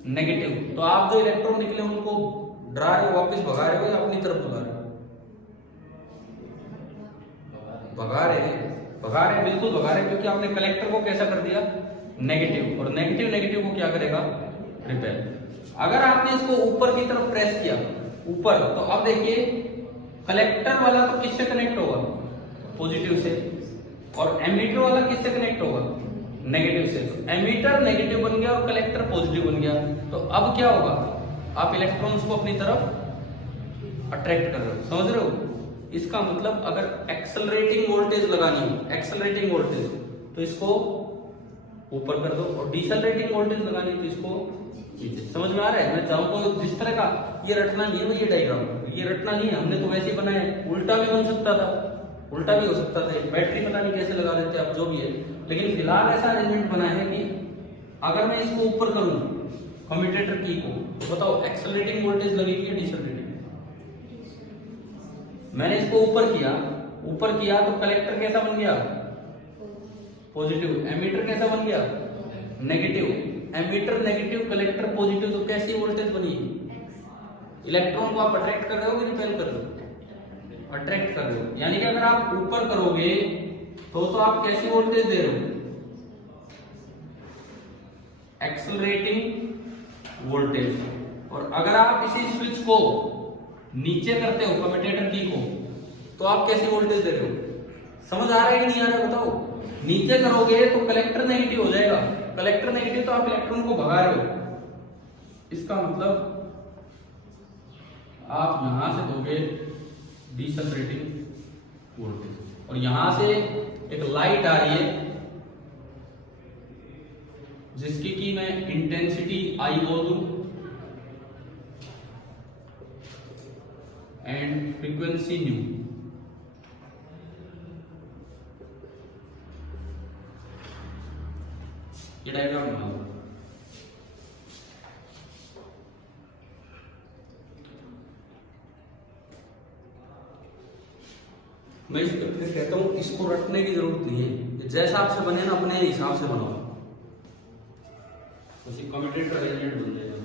नेगेटिव। तो आप जो इलेक्ट्रॉन निकले उनको ड्रा रहे हो, वापस भगा रहे हो या अपनी तरफ भगा रहे हो, भगा रहे बिल्कुल भगा रहे, क्योंकि आपने कलेक्टर को कैसा कर दिया, नेगेटिव, और नेगेटिव को क्या करेगा, रिपेल। अगर आपने इसको ऊपर की तरफ प्रेस किया ऊपर, तो अब देखिए कलेक्टर वाला तो किससे कनेक्ट होगा, पॉजिटिव से, और एमीटर वाला किससे कनेक्ट होगा, नेगेटिव से। तो एमीटर नेगेटिव बन गया और कलेक्टर पॉजिटिव बन गया। तो अब क्या होगा, आप इलेक्ट्रॉन्स को अपनी तरफ अट्रैक्ट कर रहे हो, समझ रहे हो। इसका मतलब अगर एक्सेलरेटिंग वोल्टेज लगानी हो, एक्सेलरेटिंग वोल्टेज, तो इसको ऊपर कर दो, और डिसेलरेटिंग वोल्टेज लगानी है तो इसको नीचे। समझ में आ रहा है। मैं चाहूँ तो जिस तरह का ये रटना नहीं है, ये डायग्राम ये रटना नहीं है, हमने तो वैसे ही बनाया है। उल्टा भी बन सकता था, उल्टा भी हो सकता था, बैटरी पता नहीं कैसे लगा देते आप, जो भी है। लेकिन फिलहाल ऐसा अरेंजमेंट बना है कि अगर मैं इसको ऊपर करूं कम्यूटेटर की को, तो बताओ एक्सेलरेटिंग वोल्टेज लगेगी या डिसेलरेटिंग। मैंने इसको ऊपर किया तो कलेक्टर कैसा बन गया, पॉजिटिव। एमीटर कैसा बन गया, negative. Emitter negative, collector positive, तो कैसी वोल्टेज बनी, इलेक्ट्रॉन को आप अट्रैक्ट कर रहे हो कि रिपेल कर रहे हो, अट्रैक्ट कर रहे हो। यानी कि अगर आप ऊपर करोगे तो आप कैसी वोल्टेज दे रहे हो, एक्सेलरेटिंग वोल्टेज। और अगर आप इसी स्विच को नीचे करते हो कम्यूटेटर की को, तो आप कैसी वोल्टेज दे रहे हो। समझ आ रहा है कि नहीं आ रहा है, बताओ। नीचे करोगे तो कलेक्टर नेगेटिव हो जाएगा, कलेक्टर नेगेटिव तो आप इलेक्ट्रॉन को भगा रहे हो। इसका मतलब आप यहां से दोगे डिसेलरेटिंग वोल्टेज, और यहां से एक लाइट आ रही है जिसकी की मैं इंटेंसिटी आई बोल दूं एंड फ्रीक्वेंसी न्यू। ये डायग्राम बना दो। मैं कहता हूं इसको रटने की जरूरत नहीं है, जैसा आपसे बने ना अपने हिसाब से बनाओ, उसी कम्यूटेटर अरेंजमेंट बन जाएगा।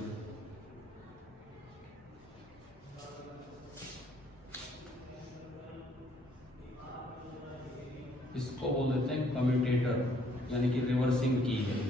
इसको बोल देते हैं कम्यूटेटर, यानी कि रिवर्सिंग की है।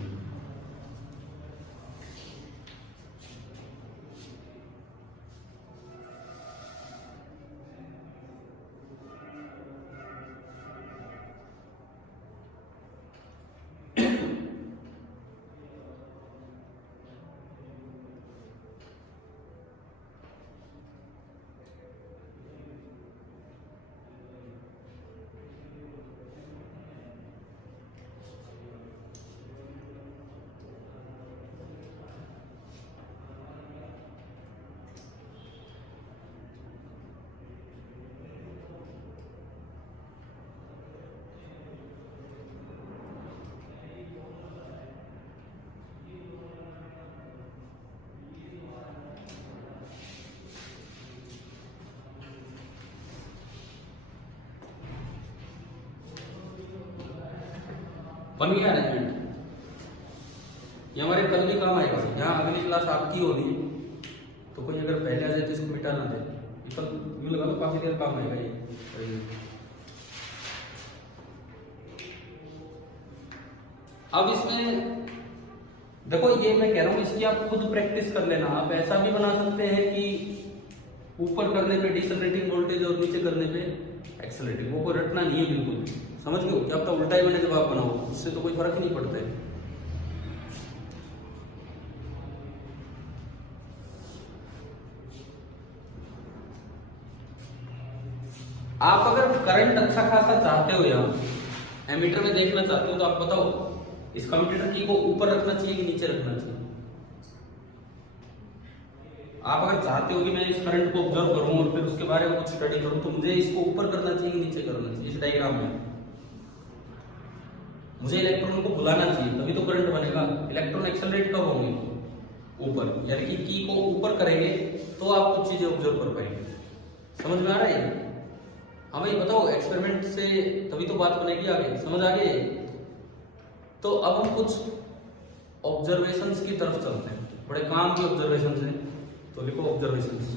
बन गया अरेंजमेंट, ये हमारे कल भी काम आएगा। यहाँ अगली क्लास आपकी होगी, तो कोई अगर पहले आ जाए तो इसको मिटा ना दे, कल यूँ लगा लो काफी देर काम आएगा ये। अब इसमें देखो, ये मैं कह रहा हूँ इसकी आप खुद प्रैक्टिस कर लेना। आप ऐसा भी बना सकते हैं कि ऊपर करने पे डिसेलरेटिंग वोल्टेज और नीचे करने पे एक्सेलरेटिंग, वो कोई रटना नहीं है बिल्कुल, समझ गए हो। क्या पता उल्टा ही बने जब आप बनाओ, उससे तो कोई फर्क ही नहीं पड़ता है। आप अगर करंट अच्छा खासा चाहते हो, यहाँ एमीटर में देखना चाहते हो, तो आप बताओ इस कम्यूटेटर की को ऊपर रखना चाहिए कि नीचे रखना चाहिए। आप अगर चाहते हो कि मैं इस करंट को ऑब्जर्व करूं और फिर उसके बारे में कुछ स्टडी करूं, तो मुझे इसको ऊपर करना चाहिए कि नीचे करना चाहिए। इस डायग्राम में मुझे इलेक्ट्रॉन को बुलाना चाहिए, तभी तो करंट बनेगा। इलेक्ट्रॉन एक्सेलरेट कब होंगे, ऊपर, यानी कि की को ऊपर करेंगे तो आप कुछ चीजें ऑब्जर्व कर पाएंगे। समझ में आ रहा है? हाँ भाई बताओ, एक्सपेरिमेंट से तभी तो बात बनेगी आगे, समझ आ गई? तो अब हम कुछ ऑब्जर्वेशंस की तरफ चलते हैं, बड़े काम की ऑब्जर्वेशंस हैं, तो लिखो ऑब्जर्वेशंस।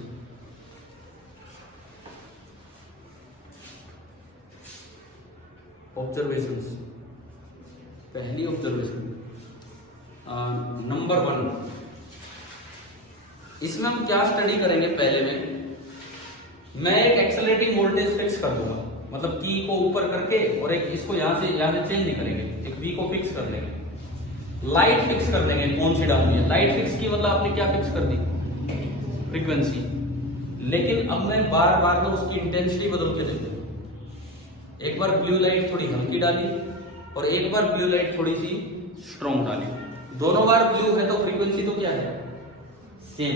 ऑब्जर्वेशंस, पहली ऑब्जर्वेशन नंबर 1, इसमें हम क्या स्टडी करेंगे? पहले में मैं एक एक्सेलरेटिंग वोल्टेज फिक्स कर दूंगा, मतलब की को ऊपर करके, और एक इसको यहां से चेंज नहीं करेंगे, एक वी को फिक्स कर लेंगे। लाइट फिक्स कर देंगे कौन सी डालनी है। लाइट फिक्स की मतलब आपने क्या फिक्स कर दी, फ्रीक्वेंसी। लेकिन अब मैं बार बार में उसकी इंटेंसिटी बदल के देते, एक बार ब्लू लाइट थोड़ी हल्की डाली और एक बार ब्लू लाइट थोड़ी सी स्ट्रॉन्ग डाली। दोनों बार ब्लू है तो फ्रीक्वेंसी तो क्या है, सेम।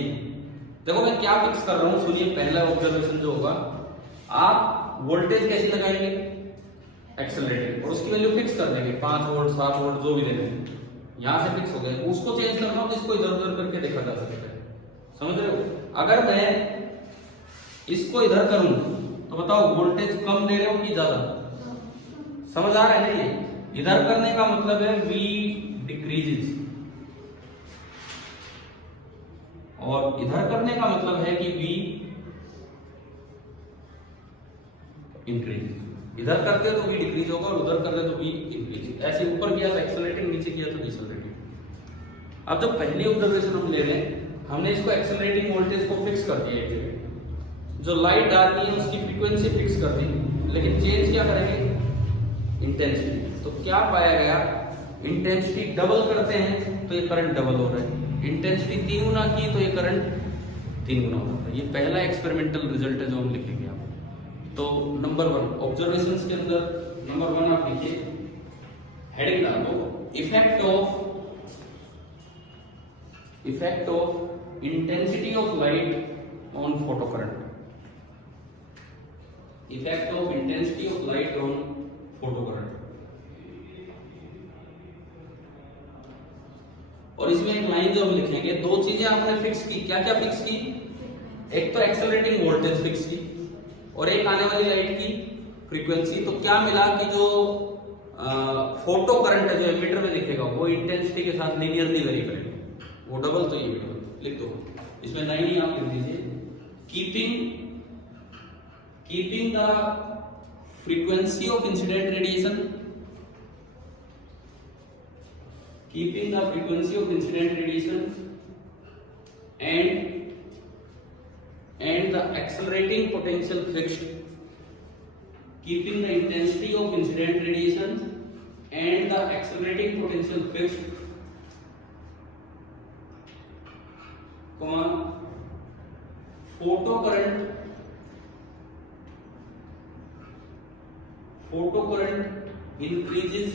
देखो मैं क्या फिक्स कर रहा हूं, सुनिए। पहला ऑब्जर्वेशन जो होगा, आप वोल्टेज कैसे लगाएंगे, एक्सेलरेटिंग, और उसकी वैल्यू फिक्स कर देंगे 5 वोल्ट 7 वोल्ट जो भी देने हैं, यहां से फिक्स हो गए। उसको चेंज करना हो तो इसको इधर उधर करके देखा जा सकता है, समझ रहे हो। अगर मैं इसको इधर करूं तो बताओ वोल्टेज कम दे रहे हो कि ज्यादा, समझ आ रहा है ना। ये इधर करने का मतलब है V डिक्रीजेस, और इधर करने का मतलब है कि V इंक्रीज। इधर करते तो V डिक्रीज होगा और उधर करते तो V इंक्रीज। ऐसे ऊपर किया तो एक्सेलरेटिंग, नीचे किया तो डिसेलरेटिंग। अब जो पहली ऑब्जर्वेशन हम ले रहे हैं, हमने इसको एक्सेलरेटिंग वोल्टेज को फिक्स कर दिया एक जगह, जो लाइट डालनी है उसकी फ्रीक्वेंसी फिक्स कर दी, लेकिन चेंज क्या करेंगे, इंटेंसिटी। तो क्या पाया गया, इंटेंसिटी डबल करते हैं तो ये करंट डबल हो रहा है, इंटेंसिटी 3 गुना की तो ये करंट 3 गुना हो रहा है। ये पहला एक्सपेरिमेंटल रिजल्ट है जो हम लिखेंगे आप। तो नंबर 1 ऑब्जर्वेशंस के अंदर नंबर 1 आप लिखिए, हेडिंग डाल दो, effect of intensity of light on photo current. Effect of intensity of light on photo current. और इसमें एक लाइन जो हम लिखेंगे, दो चीजें आपने फिक्स की। क्या क्या फिक्स की, एक तो एक्सेलरेटिंग वोल्टेज फिक्स की और एक आने वाली लाइट की फ्रीक्वेंसी। तो क्या मिला कि जो फोटो करंट है जो एमीटर में दिखेगा वो इंटेंसिटी के साथ लीनियरली वेरी करेगा, वो डबल। तो ये डबल लिख दो, इसमें लाइन ही आप लिख दीजिए, keeping the frequency of incident radiation, keeping the frequency of incident radiation and the accelerating potential fixed, keeping the intensity of incident radiation and the accelerating potential fixed, comma photo current increases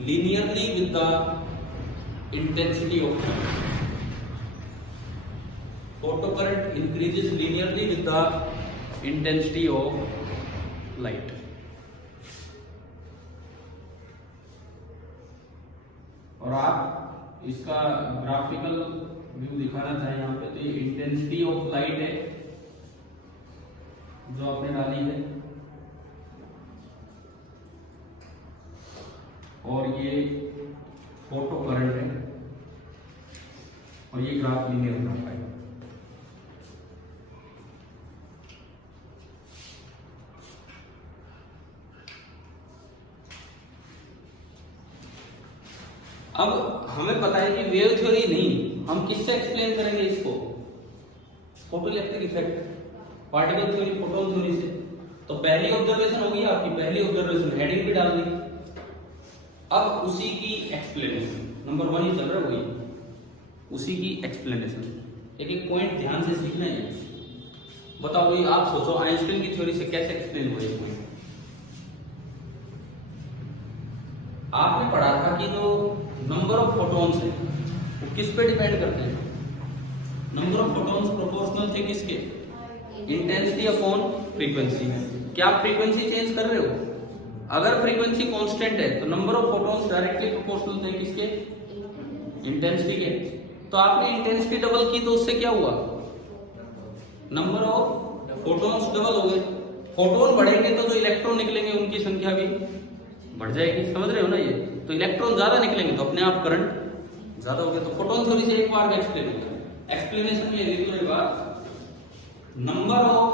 linearly with the intensity of light. Photo current increases linearly with the intensity of light. और आप इसका ग्राफिकल व्यू दिखाना चाहें यहाँ पे, तो ये इंटेंसिटी ऑफ लाइट है जो आपने डाली है, और ये फोटो करंट है, और ये ग्राफ लीनियर ग्राफ है। अब हमें पता है कि वेव थ्योरी नहीं, हम किससे एक्सप्लेन करेंगे इसको, photoelectric effect, particle theory, photon theory से। तो पहली ऑब्जर्वेशन होगी आपकी, पहली ऑब्जर्वेशन हेडिंग भी डाल दी। अब उसी की एक्सप्लेनेशन, नंबर 1 ही चल रहा है वही, उसी की एक्सप्लेनेशन। एक एक पॉइंट ध्यान से सीखना है। बताओ भाई, आप सोचो आइंस्टाइन की थ्योरी से कैसे एक्सप्लेन हुआ ये पॉइंट। आपने पढ़ा था कि जो नंबर ऑफ फोटॉन्स है वो किस पे डिपेंड करते हैं, नंबर ऑफ फोटॉन्स प्रोपोर्शनल थे किसके, इंटेंसिटी अपॉन फ्रीक्वेंसी। क्या आप फ्रीक्वेंसी चेंज कर रहे हो, अगर फ्रीक्वेंसी कांस्टेंट है तो number of photons directly proportional थे किसके, इंटेंसिटी के। तो आपने इंटेंसिटी डबल की तो उससे क्या हुआ, नंबर ऑफ फोटॉन्स डबल हो गए। फोटोन बढ़ेंगे तो जो इलेक्ट्रॉन निकलेंगे उनकी संख्या भी बढ़ जाएगी, समझ रहे हो ना ये। तो इलेक्ट्रॉन ज्यादा निकलेंगे तो अपने आप करंट ज्यादा हो गया। तो फोटोन थ्योरी से एक बार में एक्सप्लेन हो गया। एक्सप्लेनेशन में लिख लो एक बार, number of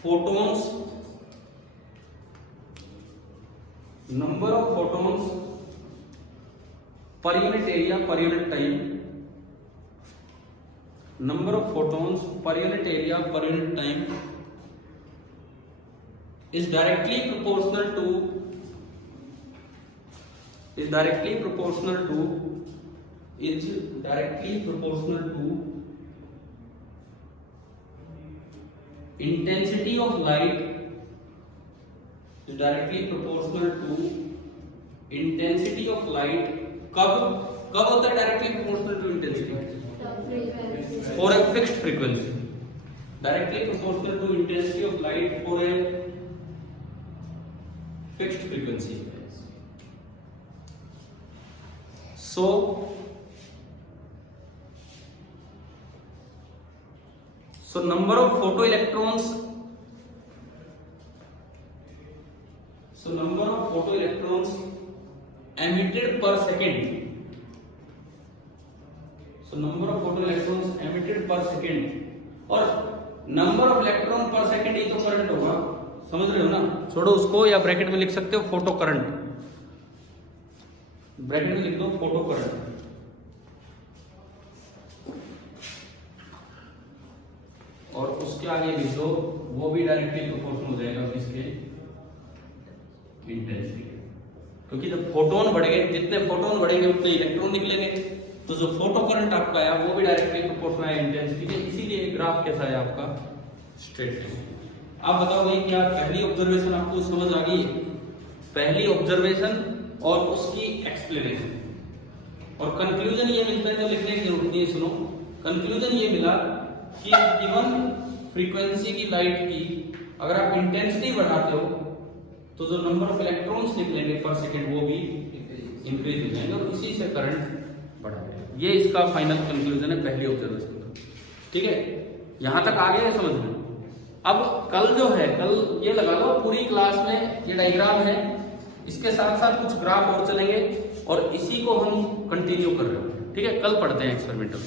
photons, number of photons per unit area per unit time, number of photons per unit area per unit time is directly proportional to intensity of light कब होता है directly proportional to intensity? For a fixed frequency, directly proportional to intensity of light for a fixed frequency. So number of photoelectrons emitted per second. और number of electron per second ये तो करंट होगा, समझ रहे हो ना? छोड़ो उसको, या ब्रैकेट में लिख सकते हो फोटो करंट, ब्रैकेट में लिख दो फोटो करंट. और उसके आगे लिख दो, वो भी डायरेक्टली प्रोपोर्शनल हो जाएगा इसके इंटेंसिटी, क्योंकि जब फोटोन बढ़ेंगे, जितने फोटोन बढ़ेंगे उतने इलेक्ट्रॉन निकलेंगे. तो जो फोटो करंट आपका है वो भी डायरेक्टली प्रोपोर्शनल है इंटेंसिटी के. इसीलिए ग्राफ कैसा है आपका? स्ट्रेट है. आप बताओ भाई, क्या पहली ऑब्जर्वेशन आपको समझ आ गई? पहली ऑब्जर्वेशन और उसकी एक्सप्लेनेशन, और कंक्लूजन ये मिलता है, जो लिखने की जरूरत नहीं है. सुनो, कंक्लूजन ये मिला कि गिवन फ्रीक्वेंसी की लाइट की अगर आप इंटेंसिटी बढ़ाते हो तो जो नंबर ऑफ इलेक्ट्रॉन्स निकलेंगे पर सेकेंड वो भी इंक्रीज हो जाएंगे, और इसी से करंट बढ़ेगा. ये इसका फाइनल कंक्लूजन है पहली ऑब्जर्वेशन का. ठीक है, यहां तक आ गए समझ में? अब कल जो है, कल ये लगा लो पूरी क्लास में ये डायग्राम है, इसके साथ साथ कुछ ग्राफ और चलेंगे और इसी को हम कंटिन्यू कर रहे हैं. ठीक है, कल पढ़ते हैं एक्सपेरिमेंटल.